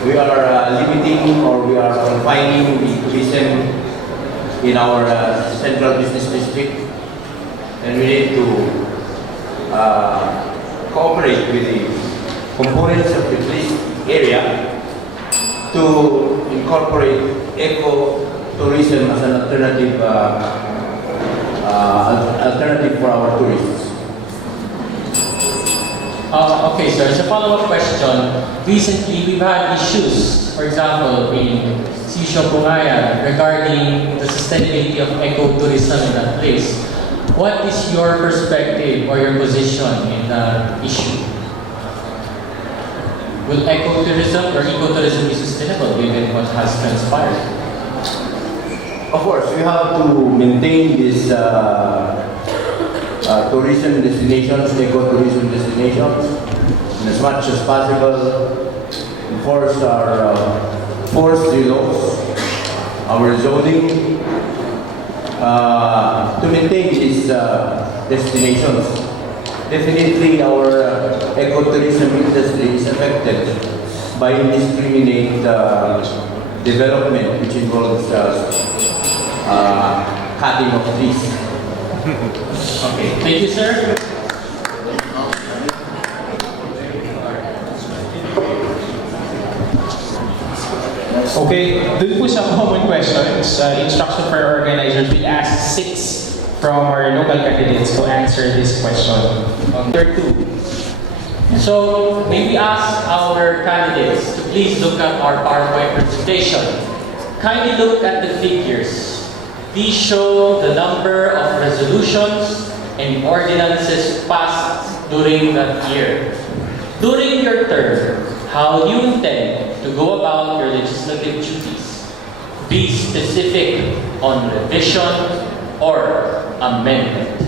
we are limiting or we are confining the tourism in our central business district, and we need to cooperate with the components of the police area to incorporate eco-tourism as an alternative for our tourists. Okay, sir. As a follow-up question, recently we've had issues, for example, in Sisio Bungaya regarding the sustainability of ecotourism in that place. What is your perspective or your position in the issue? Will ecotourism or ecotourism be sustainable given what has transpired? Of course, we have to maintain this tourism destinations, ecotourism destinations, and as much as possible, enforce the laws, our zoning, to maintain these destinations. Definitely, our ecotourism industry is affected by indiscriminate development, which involves cutting of trees. Okay, thank you, sir. Okay, dun po sa common questions, instruction for our organizers, we'll ask 6 from our local candidates to answer this question. Number 2. So, may we ask our candidates to please look at our PowerPoint presentation. Kindly look at the figures. These show the number of resolutions and ordinances passed during that year. During your term, how do you intend to go about your legislative duties? Be specific on revision or amendment.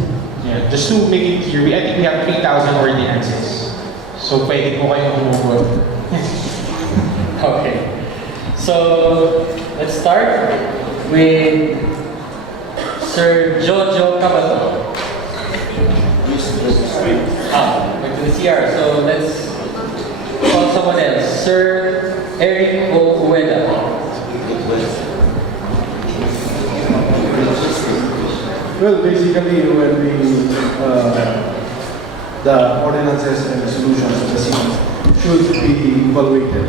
Yeah, just to make it clear, I think we have 3,000 ordinances. So pwede po kayong humugot. Okay. So, let's start with Sir Jojo Cabato. Back to the CR. So, let's call someone else. Sir Eric O. Ueda. Well, basically, when the ordinances and resolutions of the city should be evaluated,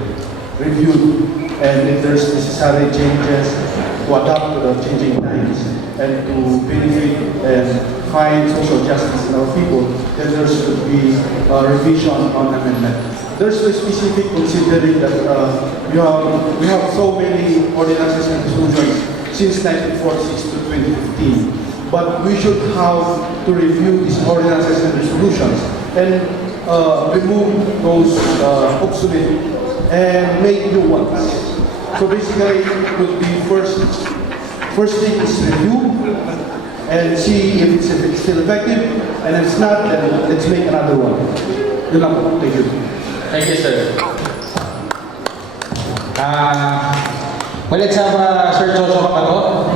reviewed, and if there's necessary changes to adapt to the changing times and to benefit and find social justice in our people, then there should be a revision on amendment. There's a specific considering that we have so many ordinances and resolutions since 1946 to 2015. But we should have to review these ordinances and resolutions and remove those obsolete and make new ones. So basically, it would be first thing is review and see if it's still effective, and if it's not, then let's make another one. Yun lang po. Thank you. Thank you, sir. Well, let's have Sir Jojo Kapato.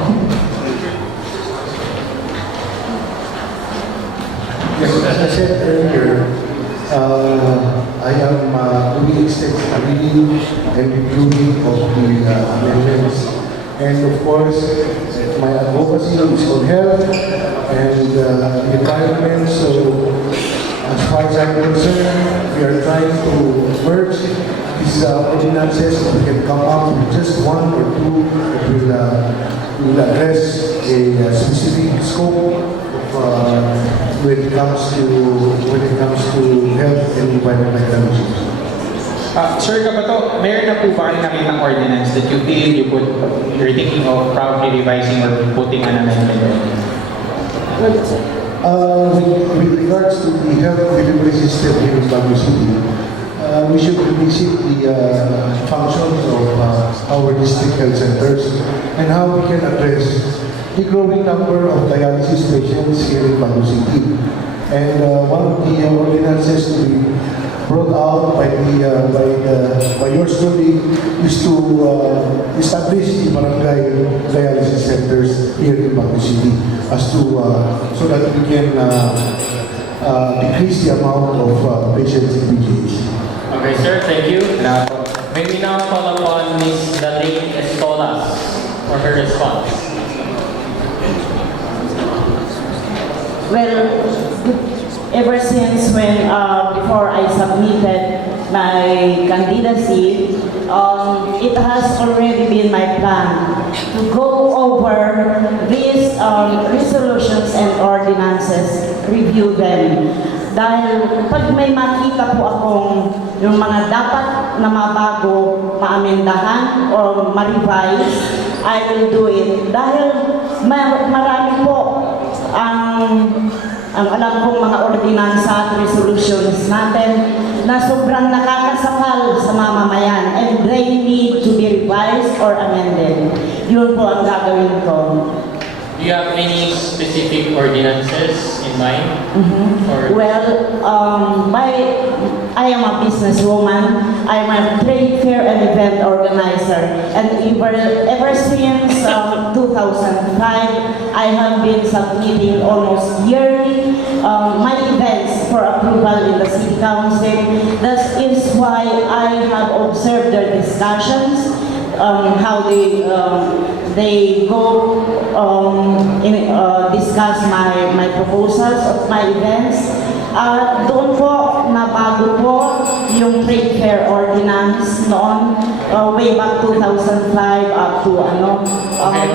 Yes, as I said earlier, I am doing extensive reading and reviewing of the amendments. And of course, my advocacy is on health and the environment. So as far as I'm concerned, we are trying to merge these ordinances so we can come up with just one or two that will address a specific scope of when it comes to health and environmental issues. Sir Kapato, meron na po ba kayong nakitang ordinance that you feel you're thinking of probably revising or putting an amendment on? With regards to the health delivery system here in Baguio City, we should revisit the functions of our district health centers and how we can address the growing number of dialysis patients here in Baguio City. And one of the ordinances to be brought out by yours truly is to establish the barangay dialysis centers here in Baguio City as to so that we can decrease the amount of patients in PGH. Okay, sir, thank you. May we now call upon Ms. Daling Estolas for her response. Well, ever since when, before I submitted my candidacy, it has already been my plan to go over these resolutions and ordinances, review them. Dahil pag may makita po akong yung mga dapat na mabago, maamendahan, or ma-revise, I will do it. Dahil marami po ang alam kong mga ordinansa at resolutions natin na sobrang nakakasakal sa mamamayan and they need to be revised or amended. Yun po ang gagawin ko. Do you have any specific ordinances in mind? Or Well, I am a businesswoman. I am a trade fair and event organizer. And ever since 2005, I have been submitting almost yearly my events for approval in the City Council. That is why I have observed their discussions, how they go discuss my proposals of my events. Doon po, nabago po yung trade fair ordinance noon, way back 2005 up to ano. okay,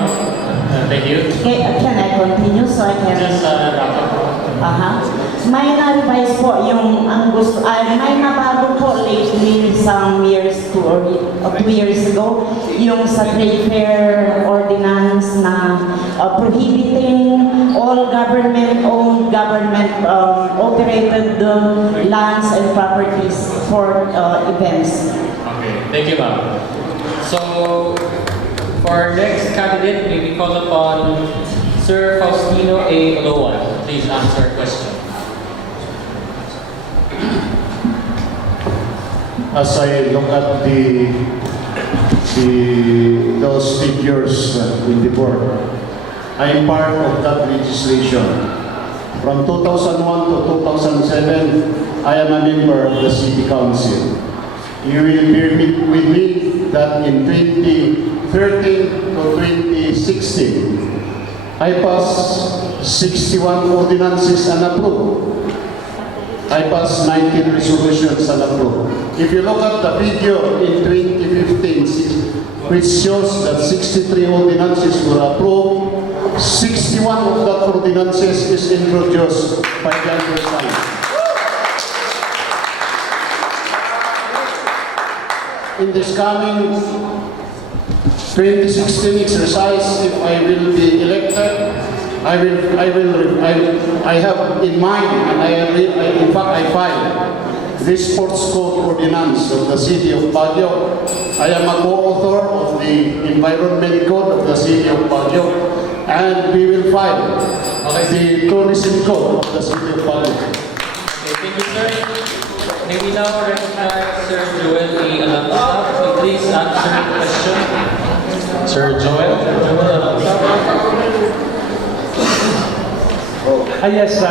thank you. Can I continue so I can... Just wrap up. May na-revise po yung ang gusto, may nabago po lately some years, 2 years ago, yung sa trade fair ordinance na prohibiting all government-owned, government-operated lands and properties for events. Okay, thank you, ma'am. So, for our next candidate, may we call upon Sir Faustino A. Oloan. Please answer our question. As I look at those figures in the board, I am part of that legislation. From 2001 to 2007, I am a member of the City Council. You will bear with me that in 2013 to 2016, I passed 61 ordinances unapproved. I passed 19 resolutions unapproved. If you look at the video in 2015, which shows that 63 ordinances were approved, 61 of that ordinances is introduced by the undersigned. In this coming 2016 exercise, if I will be elected, I have in mind, and in fact I filed this sports code ordinance of the city of Baguio. I am a co-author of the environment code of the city of Baguio, and we will file the tourism code of the city of Baguio. Okay, thank you, sir. May we now recognize Sir Joel A. Alantap. Please answer the question. Sir Joel? Yes,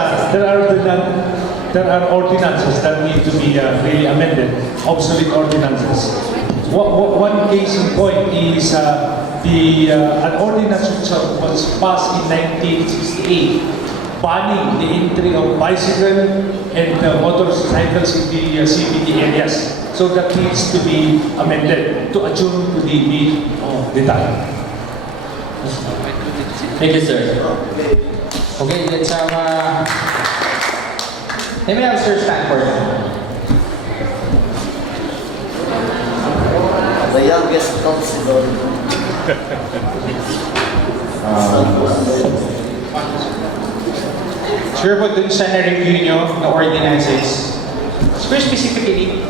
there are ordinances that need to be really amended, obsolete ordinances. One case in point is an ordinance which was passed in 1968 banning the entry of bicycle and motorcycles in the CBD areas. So that needs to be amended to attune to the need of the time. Thank you, sir. Okay, let's have let me have Sir Stanford. The youngest councilor. Sure po dun sa na-review nyo na ordinances, specifically,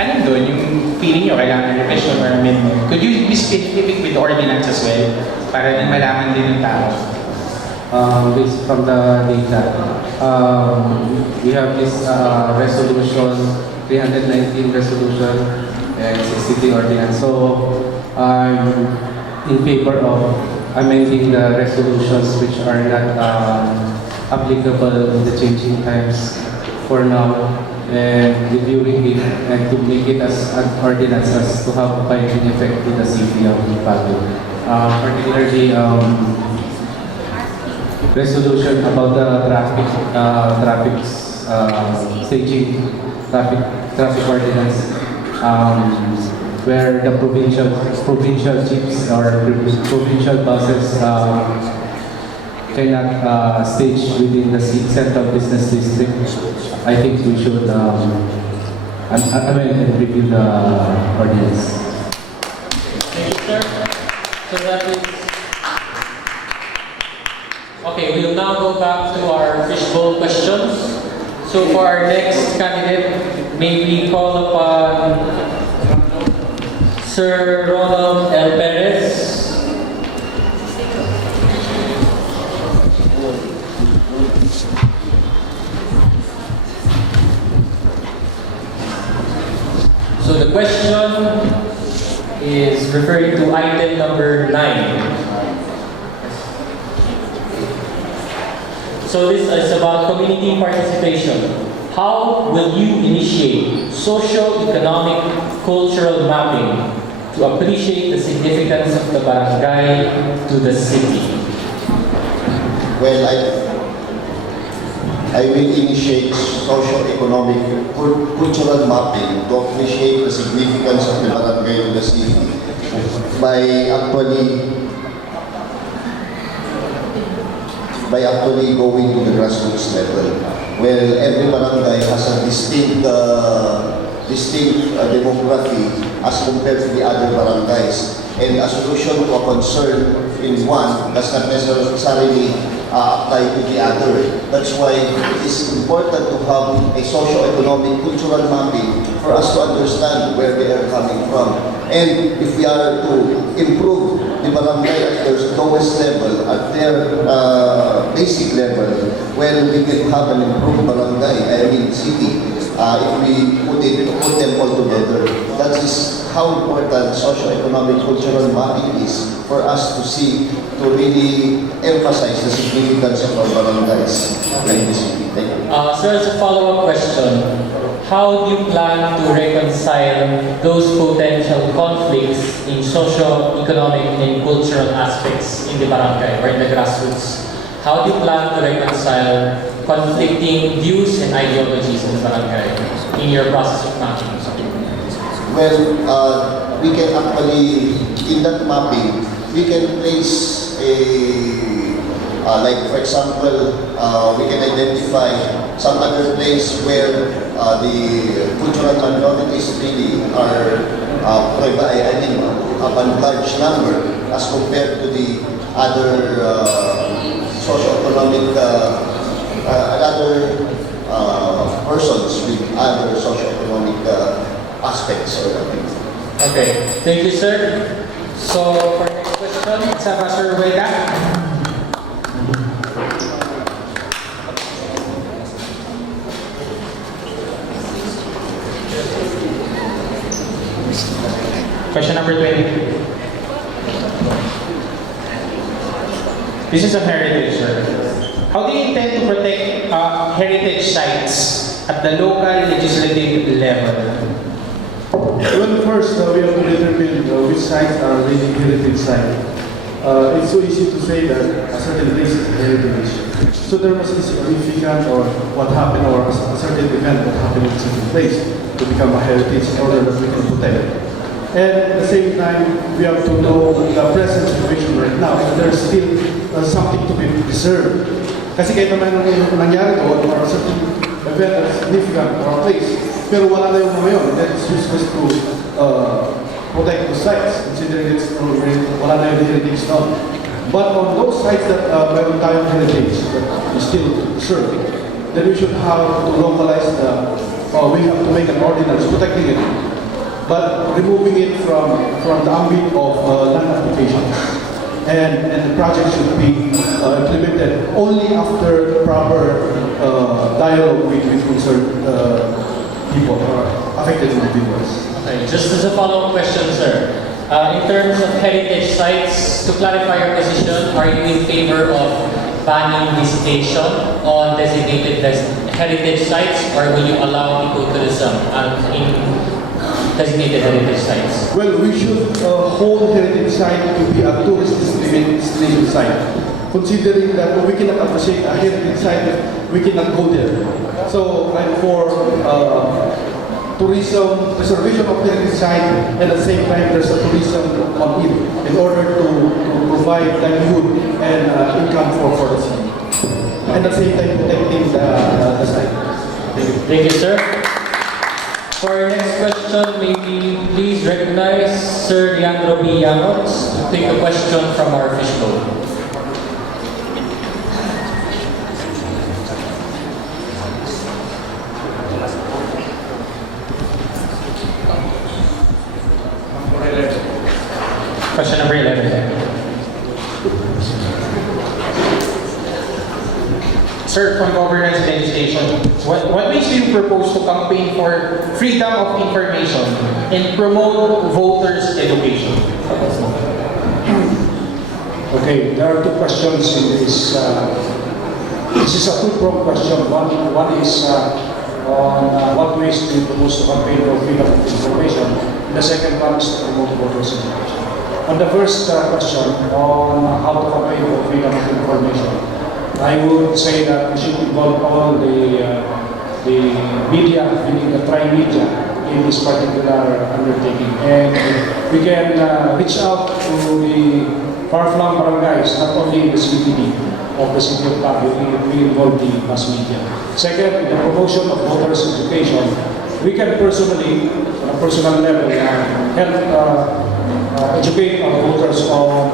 anong doon yung feeling nyo kailangan na revision or amendment? Could you be specific with the ordinance as well? Para din malaman din ng tao. Based from the data, we have this resolution, 319 resolution, and 60 ordinance. So I'm in favor of amending the resolutions which are not applicable in the changing times for now, and reviewing it and to make it as an ordinance as to have a binding effect in the city of Baguio. Particularly resolution about the staging traffic ordinance, where the provincial chiefs or provincial buses cannot stage within the central business district. I think we should amend and review the ordinance. Thank you, sir. So that is... Okay, we'll now go back to our fishbowl questions. So for our next candidate, may we call upon Sir Ronald L. Perez. So the question is referring to item number 9. So this is about community participation. How will you initiate socio-economic cultural mapping to appreciate the significance of the barangay to the city? Well, I will initiate socio-economic cultural mapping to appreciate the significance of the barangay to the city by actually going to the grassroots level. Well, every barangay has a distinct demography as compared to the other barangays. And a solution to a concern in one does not necessarily apply to the other. That's why it is important to have a socio-economic cultural mapping for us to understand where they are coming from. And if we are to improve the barangay at their lowest level, at their basic level, well, we can have an improved barangay, city, if we put them all together. That is how important socio-economic cultural mapping is for us to see, to really emphasize the significance of our barangays in this city. Thank you. Sir, as a follow-up question, how do you plan to reconcile those potential conflicts in socio-economic and cultural aspects in the barangay or in the grassroots? How do you plan to reconcile conflicting views and ideologies in the barangay in your process of mapping? Well, we can actually, in that mapping, we can place like for example, we can identify some other place where the cultural minorities really are, a large number as compared to the other socio-economic, other persons with other socio-economic aspects. Okay, thank you, sir. So, for next question, let's have Sir Weda. Question number 20. This is on heritage, sir. How do you intend to protect heritage sites at the local legislative level? Well, first, we have to determine which sites are really heritage sites. It's so easy to say that a certain place is a heritage. So there must be significant or what happened or a certain event that happened in a certain place to become a heritage in order that we can protect. And at the same time, we have to know the present situation right now. And there's still something to be preserved. Kasi kahit naman nangyari doon or a certain event that is significant or place, pero wala na yung mga yun, then it's useless to protect the sites, considering it's wala na yung heritage now. But on those sites that meron tayong heritage that is still preserved, then we should have to localize we have to make an ordinance protecting it, but removing it from the ambit of land applications. And the project should be implemented only after proper dialogue with concerned people or affected individuals. Okay, just as a follow-up question, sir. In terms of heritage sites, to clarify your position, are you in favor of banning visitation on designated heritage sites, or will you allow ecotourism in designated heritage sites? Well, we should hold heritage site to be a tourist destination site, considering that we cannot appreciate a heritage site if we cannot go there. So I'm for tourism, preservation of heritage site, and at the same time there's a tourism on it in order to provide livelihood and income for the city. And at the same time protecting the site. Thank you, sir. For our next question, may we please recognize Sir Leandro B. Yanots to take a question from our fishbowl. Question number 11. Sir, on governance legislation, what ways do you propose to campaign for freedom of information and promote voters' education? Okay, there are two questions in this. This is a two-pronged question. One is on what ways do you propose to campaign for freedom of information, and the second one is to promote voters' education. On the first question on how to campaign for freedom of information, I would say that we should involve all the media, meaning the tri-media, in this particular undertaking. And we can reach out to the far-flung barangays, not only in the CBD of the city of Baguio, we involve the mass media. Second, in the promotion of voters' education, we can personally, on a personal level, help educate our voters on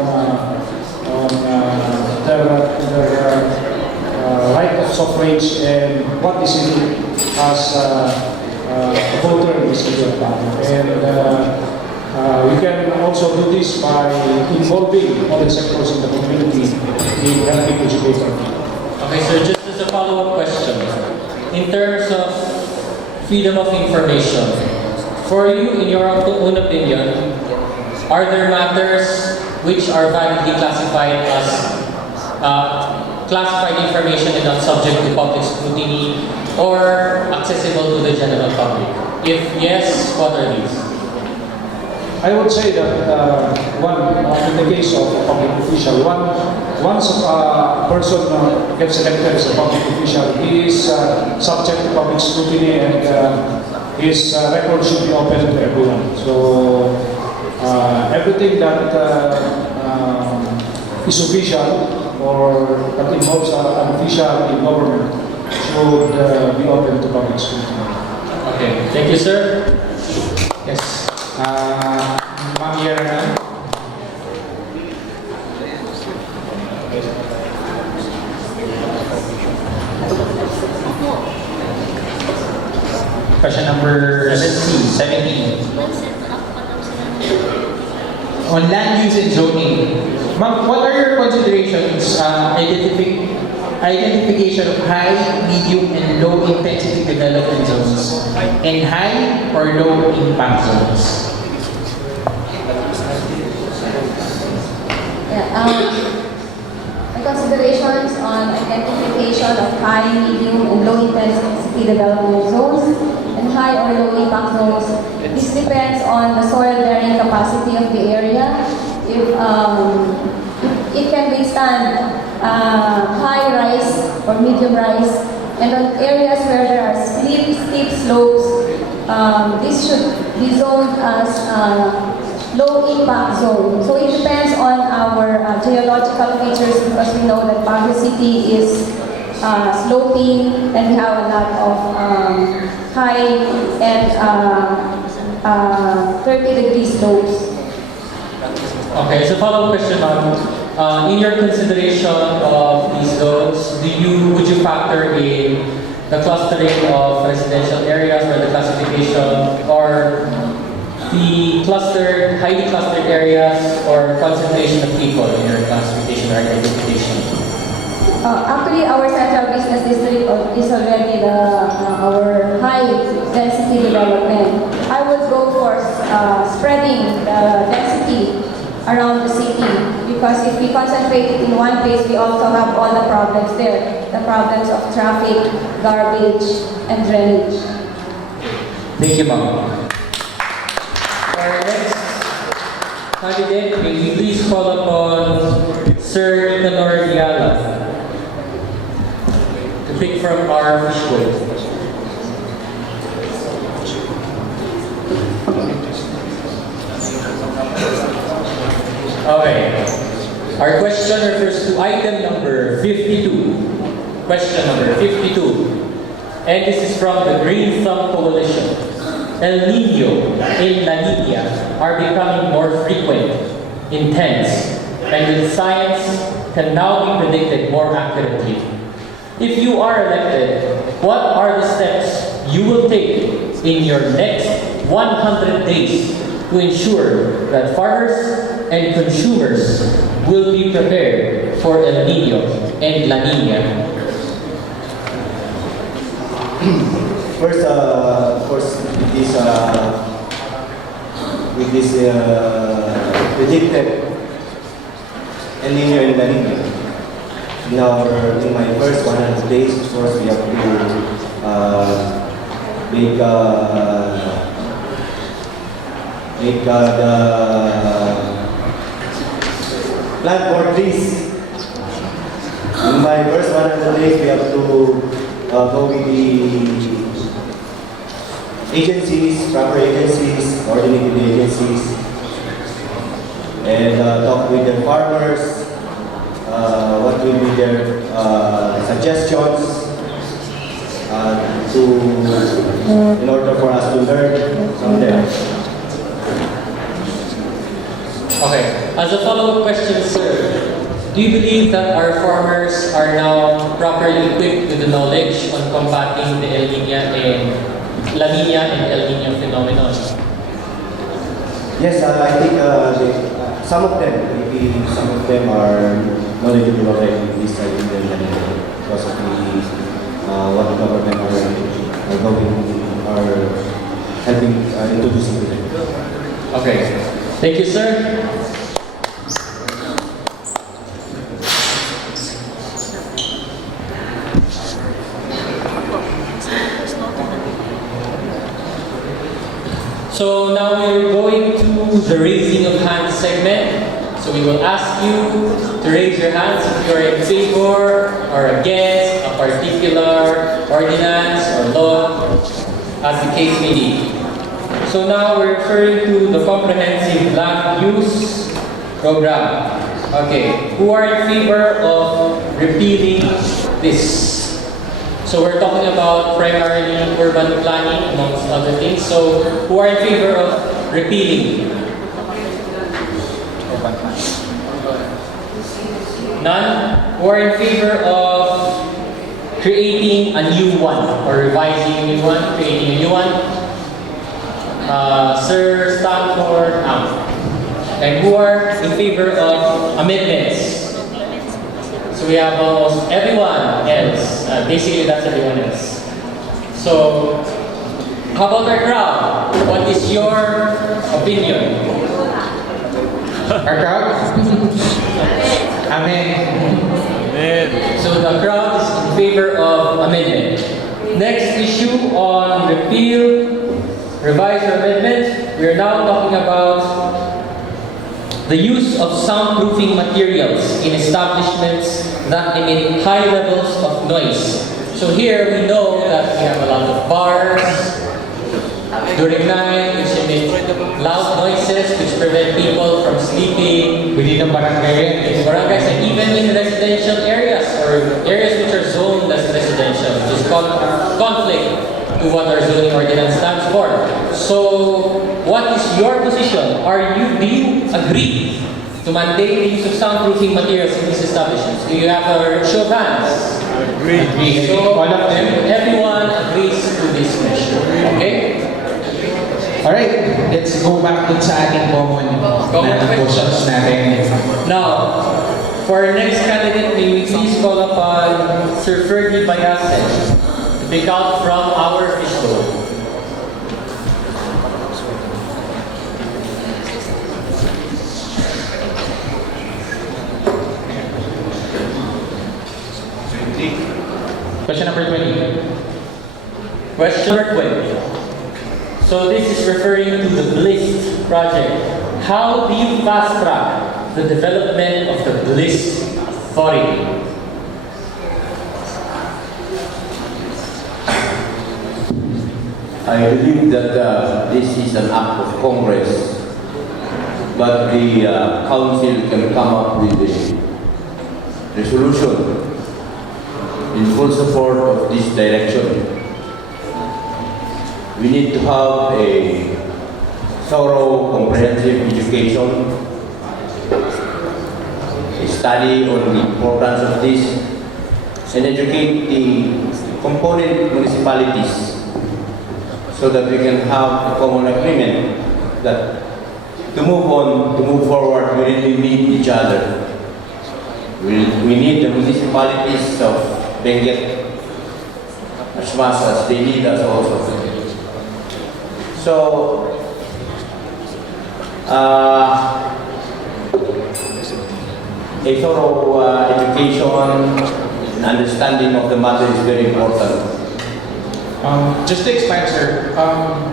their right of suffrage and what is it as a voter in the city of Baguio. And we can also do this by involving all the sectors in the community in helping educate our people. Okay, so just as a follow-up question, in terms of freedom of information, for you, in your own opinion, are there matters which are validly classified as classified information and not subject to public scrutiny or accessible to the general public? If yes, what are these? I would say that in the case of a public official, once a person gets elected as a public official, he is subject to public scrutiny, and his record should be open to everyone. So everything that is official or that involves an official in government should be open to public scrutiny. Okay, thank you, sir. Yes. Ma'am Yara. Question number 17. On land use and zoning. Ma'am, what are your considerations, identification of high, medium, and low intensity development zones, and high or low impact zones? The considerations on identification of high, medium, and low intensity development zones and high or low impact zones. This depends on the soil bearing capacity of the area. If it can withstand high rise or medium rise, and on areas where there are steep slopes, this should be zoned as low impact zone. So it depends on our geological features, because we know that Baguio City is sloping, and we have a lot of high and 30-degree slopes. Okay, so follow-up question on, in your consideration of these zones, would you factor in the clustering of residential areas or the classification, or the highly clustered areas or concentration of people in your classification or identification? Actually, our central business district is already our high density development. I would go for spreading the density around the city, because if we concentrate it in one place, we also have all the problems there. The problems of traffic, garbage, and drainage. Thank you, ma'am. Our next candidate, may you please call upon Sir Nicanor Diala to pick from our fishbowl. Okay. Our question refers to item number 52. Question number 52. And this is from the Green Thumb Coalition. El Nino and La Nina are becoming more frequent, intense, and with science can now be predicted more accurately. If you are elected, what are the steps you will take in your next 100 days to ensure that farmers and consumers will be prepared for El Nino and La Nina? First, of course, with this predicted El Nino and La Nina, in my first 100 days, of course, we have to make the plant more trees. In my first 100 days, we have to go with the agencies, proper agencies, coordinate with the agencies, and talk with the farmers, what will be their suggestions in order for us to learn from them. Okay. As a follow-up question, sir, do you believe that our farmers are now properly equipped with the knowledge on combating the El Nino and La Nina and El Nino phenomenon? Yes, I think some of them are knowledgeable already in this side in the because of what the government are helping introducing to them. Okay. Thank you, sir. So now we're going to the raising of hands segment. So we will ask you to raise your hands if you are in favor or against a particular ordinance or law, as the case may be. So now we're referring to the comprehensive land use program. Okay, who are in favor of repealing this? So we're talking about primarily urban planning amongst other things. So who are in favor of repealing? None? Who are in favor of creating a new one or revising a new one, creating a new one? Sir Stanford, and who are in favor of amendments? So we have almost everyone else. Basically, that's everyone else. So, how about our crowd? What is your opinion? Our crowd? Amen. So the crowd is in favor of amendment. Next issue on repeal, revise or amendment. We are now talking about the use of soundproofing materials in establishments that emit high levels of noise. So here we know that we have a lot of bars during night which emit loud noises which prevent people from sleeping. Within the barangay. Barangays and even in residential areas or areas which are zoned as residential, which is conflict to what our zoning ordinance stands for. So, what is your position? Do you agree to mandate the use of soundproofing materials in these establishments? Do you have a show of hands? Agree. So, All of them? everyone agrees to this measure. Okay? Alright, let's go back dun sa ating common questions natin. Now, for our next candidate, may we please call upon Sir Fergie Bayasen to pick out from our fishbowl. Question number 20. Question number 20. So this is referring to the BLIST project. How do you fast track the development of the BLIST authority? I believe that this is an act of Congress, but the Council can come up with a resolution in full support of this direction. We need to have a thorough, comprehensive education, a study on the importance of this, and educate the component municipalities so that we can have a common agreement that to move forward, we really need each other. We need the municipalities of Benguet as much as they need us also. So, a thorough education and understanding of the matter is very important. Just to expand, sir,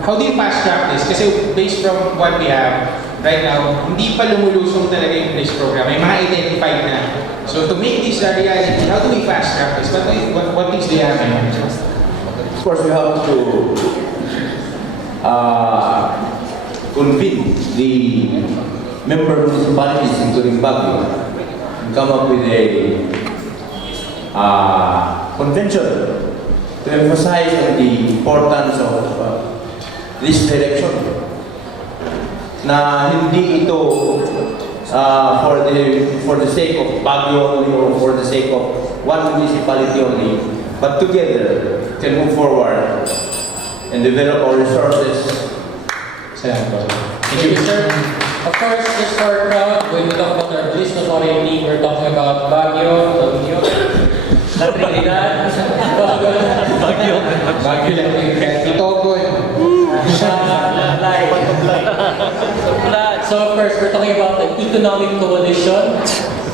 how do you fast track this? Kasi based from what we have right now, hindi pa lumulusong talaga yung BLIST program. May mga identified na. So to make this a reality, how do we fast track this? What things do you have in mind? Of course, we have to convince the member municipalities, including Baguio, and come up with a convention to emphasize on the importance of this direction. Na hindi ito for the sake of Baguio only or for the sake of one municipality only, but together can move forward and develop our resources. Thank you, sir. Of course, just for our crowd, when we talk about our BLIST authority, we're talking about Baguio, La Trinidad, Baguio, So of course, we're talking about the economic coalition,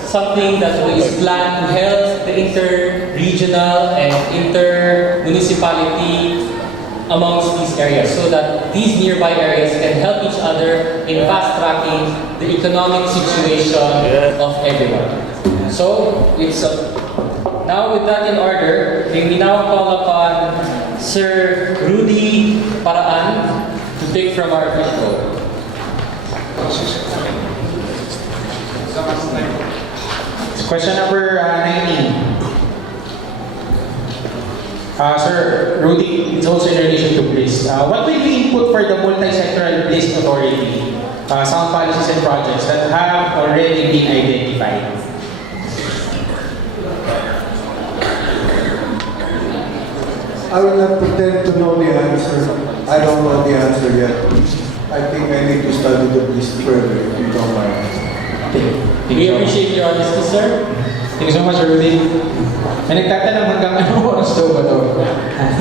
something that is planned to help the inter-regional and inter-municipality amongst these areas so that these nearby areas can help each other in fast-tracking the economic situation of everyone. So, now with that in order, may we now call upon Sir Rudy Paraan to take from our fishbowl. Question number 19. Sir Rudy, it's also in relation to police. What will be input for the multi-sectoral police authority, sound policies and projects that have already been identified? I will not pretend to know the answer. I don't know the answer yet. I think I need to study the list further, if you don't mind. We appreciate your honesty, sir. Thank you so much, Sir Rudy. May nagtatanong hanggang ano oras daw ba ito?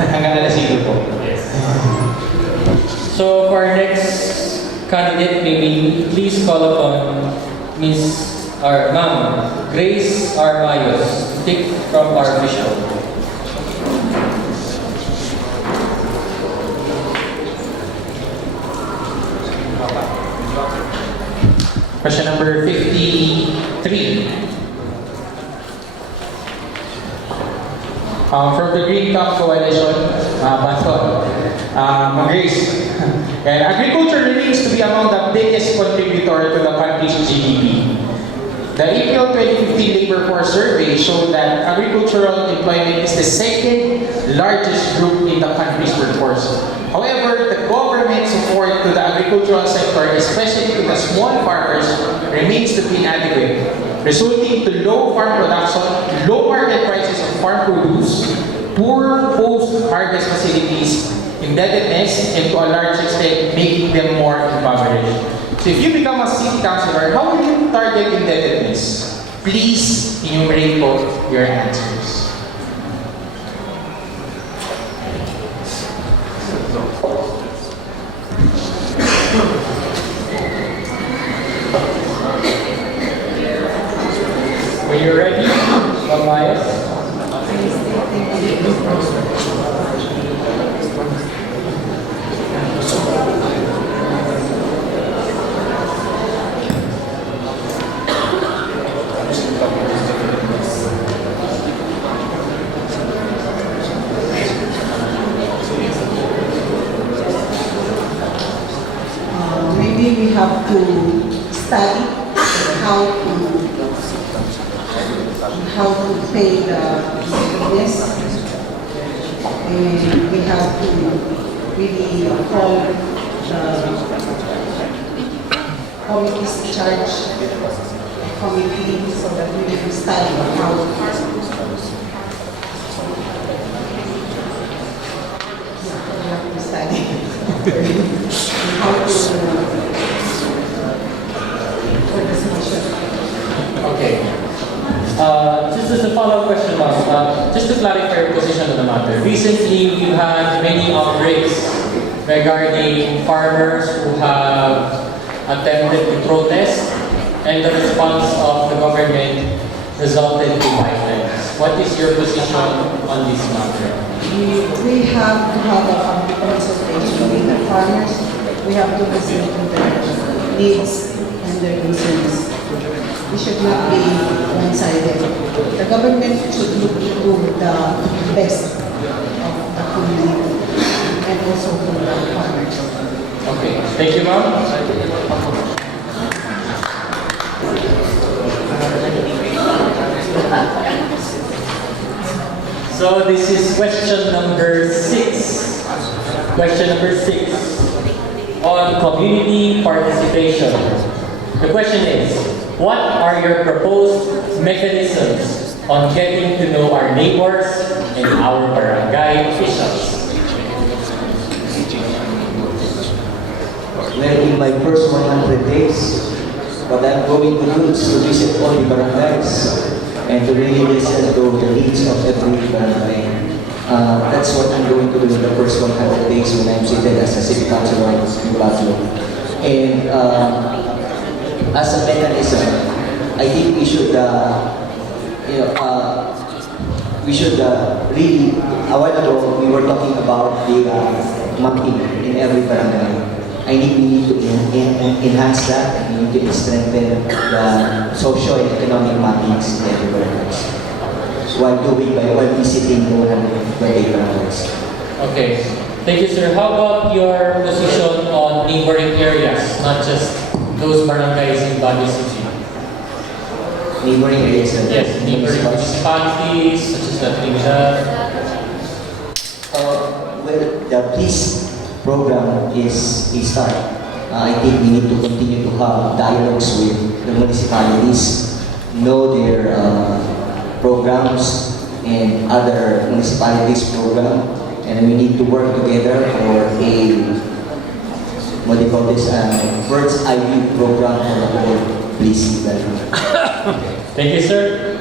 Hanggang alas 5 po. So for our next candidate, may we please call upon Ma'am Grace Armayos to take from our bishop. Question number 53. From the Green Cup Coalition, Baton, Grace. And agriculture remains to be among the biggest contributor to the country's GDP. The April 2015 Labor Force Survey showed that agricultural employment is the second largest group in the country's workforce. However, the government support to the agricultural sector, especially to the small farmers, remains to be inadequate, resulting to low farm production, low market prices of farm produce, poor post-harvest facilities, indebtedness, and to a large extent, making them more impoverished. So if you become a city councilor, how will you target indebtedness? Please enumerate both your answers. When you're ready, Mamayas. Maybe we have to study how to pay the business, and we have to really call the committees in charge committee so that we can study how we have to study how to for this motion. Okay. Just as a follow-up question, ma'am, just to clarify your position on the matter. Recently, we've had many outbreaks regarding farmers who have attempted to protest, and the response of the government resulted in violence. What is your position on this matter? We have to have a public consultation with the farmers. We have to listen to their needs and their concerns. We should not be one-sided. The government should look into the best of the community and also for the farmers. Okay, thank you, ma'am. So this is question number 6. Question number 6 on community participation. The question is, what are your proposed mechanisms on getting to know our neighbors and our barangay officials? Well, in my first 100 days, what I'm going to do is to visit all the barangays and to really listen to the needs of every barangay. That's what I'm going to do in the first 100 days when I'm seated as a city councilor in Baguio. And as a mechanism, I think we should, really, a while ago, we were talking about the mapping in every barangay. We need to enhance that, and we need to strengthen the socio-economic mappings in every barangay. While visiting 128 barangays. Okay. Thank you, sir. How about your position on neighboring areas, not just those barangays in Baguio City? Neighboring areas? Yes, neighboring municipalities such as La Trinidad. Well, the peace program is a start. I think we need to continue to have dialogues with the municipalities, know their programs and other municipalities program, and we need to work together for a, what do you call this, bird's eye view program for the whole police. Thank you, sir.